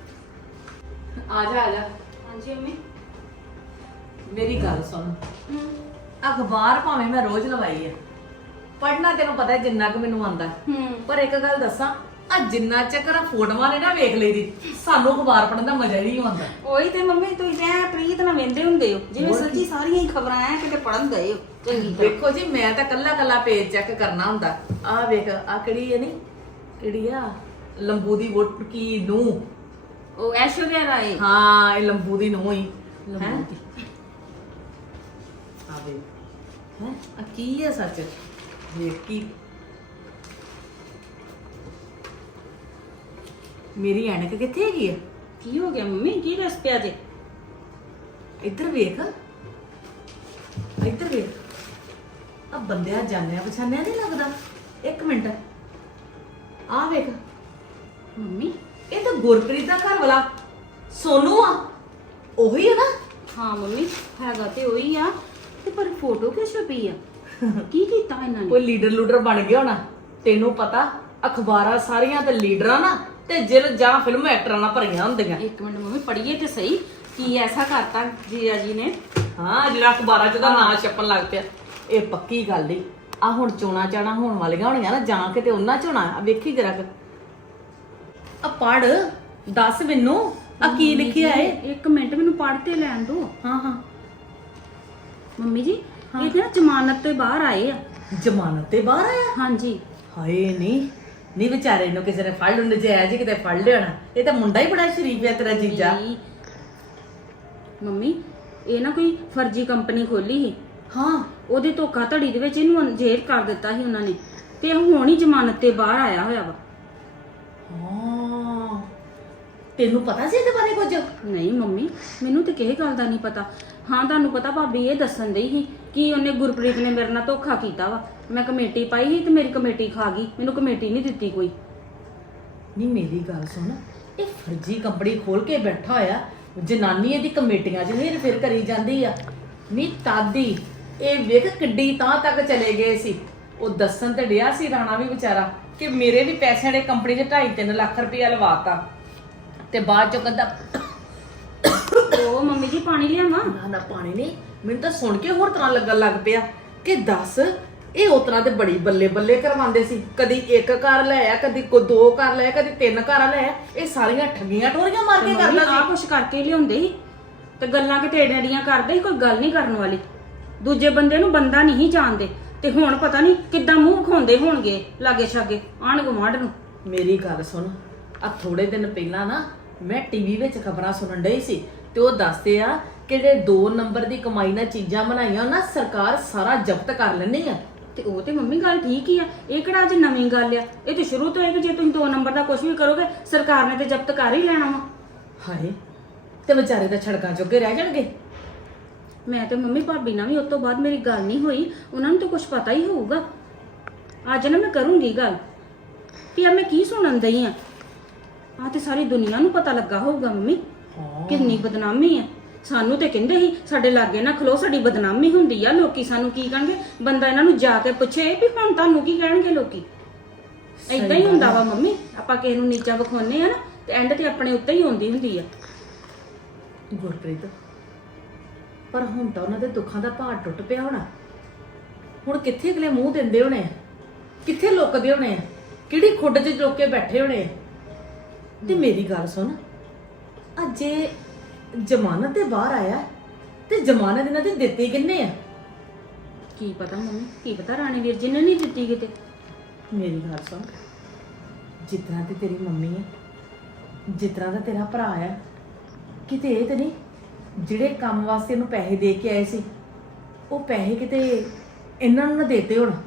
ਆ ਜਾ ਆ ਜਾ।
ਹਾਂਜੀ ਮੰਮੀ।
ਮੇਰੀ ਗੱਲ ਸੁਣ, ਅਖਬਾਰ ਭਾਵੇਂ ਮੈਂ ਰੋਜ਼ ਲਵਾਈ ਆ, ਪੜ੍ਹਨਾ ਤੈਨੂੰ ਪਤਾ ਹੈ ਜਿੰਨਾ ਕੁ ਮੈਨੂੰ ਆਉਂਦਾ।
ਹੂੰ
ਪਰ ਇੱਕ ਗੱਲ ਦੱਸਾਂ, ਆ ਜਿੰਨਾ ਚੱਕਰ ਫੋਟੋਆਂ ਨੇ ਨਾ ਵੇਖ ਲਈਦੀ, ਸਾਨੂੰ ਅਖਬਾਰ ਪੜ੍ਹਨ ਦਾ ਮਜ਼ਾ ਹੀ ਨਹੀਂ ਆਉਂਦਾ।
ਉਹੀ ਤੇ ਮੰਮੀ, ਤੁਸੀਂ ਐ ਪ੍ਰੀਤ ਨਾਲ ਵੇਂਦੇ ਹੁੰਦੇ ਹੋ ਜਿਵੇਂ
ਹੋਰ
ਸੱਚੀ ਸਾਰੀਆਂ ਹੀ ਖਬਰਾਂ ਐ ਕਿਤੇ ਪੜ੍ਹਨ ਗਏ ਹੋ ਚੰਗੀ ਤਰ੍ਹਾਂ।
ਦੇਖੋ ਜੀ, ਮੈਂ ਤਾਂ ਕੱਲਾ ਕੱਲਾ ਪੇਜ ਚੈੱਕ ਕਰਨਾ ਹੁੰਦਾ। ਆ ਵੇਖ, ਆ ਕਿਹੜੀ ਹੈ, ਨਹੀਂ ਕਿਹੜੀ ਆ, ਲੰਬੂ ਦੀ ਵੋਟ ਕੀ ਨੂੰ।
ਉਹ ਐਸ਼ਵਰਿਆ ਰਾਏ।
ਹਾਂ, ਇਹ ਲੰਬੂ ਦੀ ਨੂੰ ਹੀ
ਲੰਬੂ
ਹੈਂ?
ਦੀ।
ਆ ਵੇ ਹੈ ਆ ਕੀ ਹੈ ਸੱਚ? ਵੇਖ ਕੀ ਮੇਰੀ ਐਨਕ ਕਿੱਥੇ ਹੈਗੀ ਆ?
ਕੀ ਹੋ ਗਿਆ ਮੰਮੀ? ਕੀ ਰਸ ਪਿਆ ਜੇ?
ਇੱਧਰ ਵੇਖ, ਇੱਧਰ ਵੇਖ, ਆ ਬੰਦਿਆ ਜਾਣਿਆ ਪਛਾਣਿਆ ਨਹੀਂ ਲੱਗਦਾ। ਇੱਕ ਮਿੰਟ, ਆ ਵੇਖ
ਮੰਮੀ
ਇਹ ਤਾਂ ਗੁਰਪ੍ਰੀਤ ਦਾ ਘਰ ਵਾਲਾ ਸੋਨੂ ਆ। ਉਹੀ ਹੈ ਨਾ?
ਹਾਂ ਮੰਮੀ, ਹੈਗਾ ਤੇ ਉਹੀ ਆ, ਤੇ ਪਰ ਫੋਟੋ ਕਿਉਂ ਛਪੀ ਆ? ਕੀ ਕੀਤਾ ਇਹਨਾਂ ਨੇ?
ਕੋਈ ਲੀਡਰ ਲੂਡਰ ਬਣ ਗਿਆ ਹੋਣਾ। ਤੈਨੂੰ ਪਤਾ ਅਖਬਾਰਾਂ ਸਾਰੀਆਂ ਤੇ ਲੀਡਰਾਂ ਨਾ ਤੇ ਜਿਲ ਜਾਂ ਫਿਲਮ ਐਕਟਰਾਂ ਨਾਲ ਭਰੀਆਂ ਹੁੰਦੀਆਂ।
ਇੱਕ ਮਿੰਟ ਮੰਮੀ, ਪੜ੍ਹੀਏ ਤੇ ਸਹੀ, ਕੀ ਐਸਾ ਕਰਤਾ ਜੀਆ ਜੀ ਨੇ?
ਹਾਂ, ਜਿਹੜਾ ਅਖਬਾਰਾਂ 'ਚ ਉਹਦਾ ਨਾਂ ਛਪਣ ਲੱਗ ਪਿਆ। ਇਹ ਪੱਕੀ ਗੱਲ ਨਹੀਂ। ਆ ਹੁਣ ਚੋਣਾ ਚਾਣਾ ਹੋਣ ਵਾਲੀਆਂ ਹੋਣੀਆਂ ਨਾ, ਜਾਂ ਕਿਤੇ ਉਹਨਾਂ 'ਚ ਹੋਣਾ। ਆ ਵੇਖੀ ਜਰਾ ਕੁ, ਆ ਪੜ, ਦੱਸ ਮੈਨੂੰ ਆ ਕੀ ਲਿਖਿਆ ਏ।
ਇੱਕ ਮਿੰਟ ਮੈਨੂੰ ਪੜ੍ਹ ਤੇ ਲੈਣ ਦਿਓ।
ਹਾਂ ਹਾਂ,
ਮੰਮੀ ਜੀ, ਇਹ ਤੇ ਨਾ ਜ਼ਮਾਨਤ ਤੇ ਬਾਹਰ ਆਏ ਆ।
ਜ਼ਮਾਨਤ ਤੇ ਬਾਹਰ ਆਇਆ?
ਹਾਂਜੀ।
ਹਾਏ ਨਹੀਂ ਨਹੀਂ, ਵਿਚਾਰੇ ਨੂੰ ਕਿਸੇ ਨੇ ਫੜ ਲੁੰਡ ਜਾਇਆ ਜੀ, ਕਿਤੇ ਫੜ ਲਿਆਣਾ। ਇਹ ਤਾਂ ਮੁੰਡਾ ਹੀ ਬੜਾ ਸ਼ਰੀਫ ਹੈ ਤੇਰਾ ਜੀਜਾ।
ਨਹੀਂ। ਮੰਮੀ, ਇਹ ਨਾ ਕੋਈ ਫਰਜ਼ੀ ਕੰਪਨੀ ਖੋਲੀ ਸੀ।
ਹਾਂ,
ਉਹਦੇ ਧੋਖਾ ਧੜੀ ਦੇ ਵਿੱਚ ਇਹਨੂੰ ਜੇਲ੍ਹ ਕਰ ਦਿੱਤਾ ਸੀ ਉਹਨਾਂ ਨੇ, ਤੇ ਹੁਣ ਹੀ ਜ਼ਮਾਨਤ ਤੇ ਬਾਹਰ ਆਇਆ ਹੋਇਆ ਵਾ।
ਹਾਂ, ਤੈਨੂੰ ਪਤਾ ਸੀ ਇਹਦੇ ਬਾਰੇ ਕੁਝ?
ਨਹੀਂ ਮੰਮੀ, ਮੈਨੂੰ ਤੇ ਕਿਸੇ ਗੱਲ ਦਾ ਨਹੀਂ ਪਤਾ। ਹਾਂ, ਤੁਹਾਨੂੰ ਪਤਾ ਭਾਬੀ ਇਹ ਦੱਸਣ ਡਈ ਸੀ ਕਿ ਉਹਨੇ ਗੁਰਪ੍ਰੀਤ ਨੇ ਮੇਰੇ ਨਾਲ ਧੋਖਾ ਕੀਤਾ ਵਾ। ਮੈਂ ਕਮੇਟੀ ਪਾਈ ਸੀ ਤੇ ਮੇਰੀ ਕਮੇਟੀ ਖਾ ਗਈ, ਮੈਨੂੰ ਕਮੇਟੀ ਨਹੀਂ ਦਿੱਤੀ ਕੋਈ।
ਨਹੀਂ ਮੇਰੀ ਗੱਲ ਸੁਣ, ਇਹ ਫਰਜ਼ੀ ਕੰਪਨੀ ਖੋਲ ਕੇ ਬੈਠਾ ਹੋਇਆ, ਜਨਾਨੀ ਇਹਦੀ ਕਮੇਟੀਆਂ 'ਚ ਹੇਰ ਫੇਰ ਕਰੀ ਜਾਂਦੀ ਆ। ਨਹੀਂ ਤਾਦੀ ਇਹ ਵੇਖ ਕਿੱਡੀ ਤਾਂ ਤੱਕ ਚਲੇ ਗਏ ਸੀ। ਉਹ ਦੱਸਣ ਤੇ ਡਿਆ ਸੀ ਰਾਣਾ ਵੀ ਵਿਚਾਰਾ ਕਿ ਮੇਰੇ ਵੀ ਪੈਸਿਆਂ ਦੇ ਕੰਪਨੀ 'ਚ ਢਾਈ ਤਿੰਨ ਲੱਖ ਰੁਪਇਆ ਲਵਾਤਾ, ਤੇ ਬਾਅਦ 'ਚੋਂ ਕਹਿੰਦਾ
ਉਹ ਮੰਮੀ ਜੀ ਪਾਣੀ ਲਿਆਵਾਂ?
ਨਾ ਨਾ ਪਾਣੀ ਨਹੀਂ, ਮੈਨੂੰ ਤਾਂ ਸੁਣ ਕੇ ਹੋਰ ਤਰ੍ਹਾਂ ਲੱਗਣ ਲੱਗ ਪਿਆ ਕਿ ਦੱਸ ਇਹ ਉਤਰਾ ਤੇ ਬੜੀ ਬੱਲੇ ਬੱਲੇ ਕਰਵਾਉਂਦੇ ਸੀ। ਕਦੀ ਇੱਕ ਘਰ ਲੈ ਆ, ਕਦੀ ਕੋ ਦੋ ਘਰ ਲੈ, ਕਦੀ ਤਿੰਨ ਘਰ ਲੈ ਆ। ਇਹ ਸਾਰੀਆਂ ਠੱਗੀਆਂ ਟੋਰੀਆਂ ਮਾਰ ਕੇ ਕਰਦਾ
ਆ
ਸੀ।
ਕੁਛ ਕਰਕੇ ਲਿਆਉਂਦੇ ਸੀ ਤੇ ਗੱਲਾਂ ਕਿਤੇ ਏਡੀਆਂ ਕਰਦੇ ਸੀ, ਕੋਈ ਗੱਲ ਨਹੀਂ ਕਰਨ ਵਾਲੀ। ਦੂਜੇ ਬੰਦੇ ਨੂੰ ਬੰਦਾ ਨਹੀਂ ਜਾਣਦੇ, ਤੇ ਹੁਣ ਪਤਾ ਨਹੀਂ ਕਿੱਦਾਂ ਮੂੰਹ ਖਾਉਂਦੇ ਹੋਣਗੇ ਲਾਗੇ ਛਾਗੇ ਆਣ ਗੁਆਂਢ ਨੂੰ।
ਮੇਰੀ ਗੱਲ ਸੁਣ, ਆ ਥੋੜੇ ਦਿਨ ਪਹਿਲਾਂ ਨਾ ਮੈਂ ਟੀਵੀ ਵਿੱਚ ਖਬਰਾਂ ਸੁਣਨ ਡਈ ਸੀ, ਤੇ ਉਹ ਦੱਸਦੇ ਆ ਕਿ ਜਿਹੜੇ ਦੋ ਨੰਬਰ ਦੀ ਕਮਾਈ ਨਾਲ ਚੀਜ਼ਾਂ ਬਣਾਈਆਂ ਨਾ, ਸਰਕਾਰ ਸਾਰਾ ਜ਼ਬਤ ਕਰ ਲੈਣੀ ਆ।
ਤੇ ਉਹ ਤੇ ਮੰਮੀ ਗੱਲ ਠੀਕ ਹੀ ਆ, ਇਹ ਕਿਹੜਾ ਅੱਜ ਨਵੀਂ ਗੱਲ ਆ? ਇਹ ਤੇ ਸ਼ੁਰੂ ਤੋਂ ਹੈ ਕਿ ਜੇ ਤੁਸੀਂ ਦੋ ਨੰਬਰ ਦਾ ਕੁਝ ਵੀ ਕਰੋਗੇ ਸਰਕਾਰ ਨੇ ਤੇ ਜ਼ਬਤ ਕਰ ਹੀ ਲੈਣਾ ਵਾ।
ਹਾਏ, ਤੇ ਵਿਚਾਰੇ ਤਾਂ ਛੜਕਾਂ ਚੁੱਕੇ ਰਹਿ ਜਾਣਗੇ।
ਮੈਂ ਤੇ ਮੰਮੀ ਭਾਬੀ ਨਾਲ ਵੀ ਉਸ ਤੋਂ ਬਾਅਦ ਮੇਰੀ ਗੱਲ ਨਹੀਂ ਹੋਈ, ਉਹਨਾਂ ਨੂੰ ਤਾਂ ਕੁਝ ਪਤਾ ਹੀ ਹੋਊਗਾ। ਅੱਜ ਨਾ ਮੈਂ ਕਰੂੰਗੀ ਗੱਲ ਵੀ ਆ ਮੈਂ ਕੀ ਸੁਣਨ ਦਈ ਆ। ਆ ਤੇ ਸਾਰੀ ਦੁਨੀਆ ਨੂੰ ਪਤਾ ਲੱਗਾ ਹੋਊਗਾ ਮੰਮੀ ਕਿੰਨੀ ਬਦਨਾਮੀ ਆ। ਸਾਨੂੰ ਤੇ ਕਹਿੰਦੇ ਸੀ ਸਾਡੇ ਲਾਗੇ ਨਾ ਖਲੋ, ਸਾਡੀ ਬਦਨਾਮੀ ਹੁੰਦੀ ਆ। ਲੋਕੀ ਸਾਨੂੰ ਕੀ ਕਹਿਣਗੇ? ਬੰਦਾ ਇਹਨਾਂ ਨੂੰ ਜਾ ਕੇ ਪੁੱਛੇ ਵੀ ਹੁਣ ਤੁਹਾਨੂੰ ਕੀ ਕਹਿਣਗੇ ਲੋਕੀ।
ਸਹੀ
ਏਦਾਂ ਹੀ
ਗੱਲ
ਹੁੰਦਾ
ਆ।
ਵਾ ਮੰਮੀ, ਆਪਾਂ ਕਿਸੇ ਨੂੰ ਨੀਚਾ ਵਿਖਾਉਂਦੇ ਆ ਨਾ ਤੇ ਐਂਡ ਤੇ ਆਪਣੇ ਉੱਤੇ ਹੀ ਆਉਂਦੀ ਹੁੰਦੀ ਆ।
ਗੁਰਪ੍ਰੀਤ, ਪਰ ਹੁਣ ਤਾਂ ਉਹਨਾਂ ਦੇ ਦੁੱਖਾਂ ਦਾ ਭਾਰ ਟੁੱਟ ਪਿਆ ਹੋਣਾ। ਹੁਣ ਕਿੱਥੇ ਅਗਲੇ ਮੂੰਹ ਦਿੰਦੇ ਹੋਣੇ ਆ, ਕਿੱਥੇ ਲੁਕਦੇ ਹੋਣੇ ਆ, ਕਿਹੜੀ ਖੁੱਡ 'ਚ ਲੁੱਕ ਕੇ ਬੈਠੇ ਹੋਣੇ ਆ। ਤੇ ਮੇਰੀ ਗੱਲ ਸੁਣ, ਅੱਜ ਜੇ ਜ਼ਮਾਨਤ ਤੇ ਬਾਹਰ ਆਇਆ ਤੇ ਜ਼ਮਾਨਤ ਇਹਨਾਂ ਦੇ ਦਿੱਤੀ ਕਿੰਨੇ ਆ?
ਕੀ ਪਤਾ ਮੰਮੀ, ਕੀ ਪਤਾ ਰਾਣੀ ਵੀਰ ਜੀ ਨੇ ਨਹੀਂ ਦਿੱਤੀ ਕਿਤੇ।
ਮੇਰੀ ਗੱਲ ਸੁਣ, ਜਿਤਨਾ ਤੇ ਤੇਰੀ ਮੰਮੀ ਹੈ, ਜਿਤਨਾ ਦਾ ਤੇਰਾ ਭਰਾ ਆ, ਕਿਤੇ ਇਹ ਤੇ ਨਹੀਂ ਜਿਹੜੇ ਕੰਮ ਵਾਸਤੇ ਇਹਨੂੰ ਪੈਸੇ ਦੇ ਕੇ ਆਏ ਸੀ ਉਹ ਪੈਸੇ ਕਿਤੇ ਇਹਨਾਂ ਨੂੰ ਨਾ ਦੇਤੇ ਹੋਣ।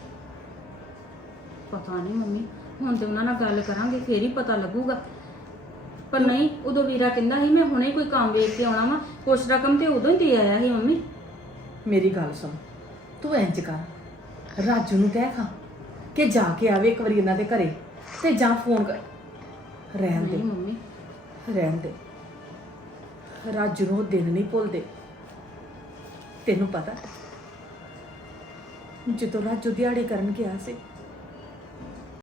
ਪਤਾ ਨਹੀਂ ਮੰਮੀ, ਹੁਣ ਤੇ ਉਹਨਾਂ ਨਾਲ ਗੱਲ ਕਰਾਂਗੇ ਫੇਰ ਹੀ ਪਤਾ ਲੱਗੂਗਾ। ਪਰ ਨਹੀਂ, ਉਦੋਂ ਵੀਰਾ ਕਹਿੰਦਾ ਸੀ ਮੈਂ ਹੁਣੇ ਕੋਈ ਕੰਮ ਵੇਖ ਕੇ ਆਉਣਾ ਵਾ, ਕੁਛ ਰਕਮ ਤੇ ਉਦੋਂ ਹੀ ਦੇ ਆਇਆ ਸੀ ਮੰਮੀ।
ਮੇਰੀ ਗੱਲ ਸੁਣ, ਤੂੰ ਇੰਜ ਕਰ, ਰਾਜੂ ਨੂੰ ਕਹਿ ਖਾ ਕਿ ਜਾ ਕੇ ਆਵੇ ਇੱਕ ਵਾਰੀ ਇਹਨਾਂ ਦੇ ਘਰੇ ਤੇ ਜਾਂ ਫੋਨ ਕਰ। ਰਹਿਣ ਦੇ
ਨਹੀਂ ਮੰਮੀ,
ਰਹਿਣ ਦੇ, ਰਾਜੂ ਨੂੰ ਉਹ ਦਿਨ ਨਹੀਂ ਭੁੱਲਦੇ। ਤੈਨੂੰ ਪਤਾ ਜਦੋਂ ਰਾਜੂ ਦਿਹਾੜੀ ਕਰਨ ਗਿਆ ਸੀ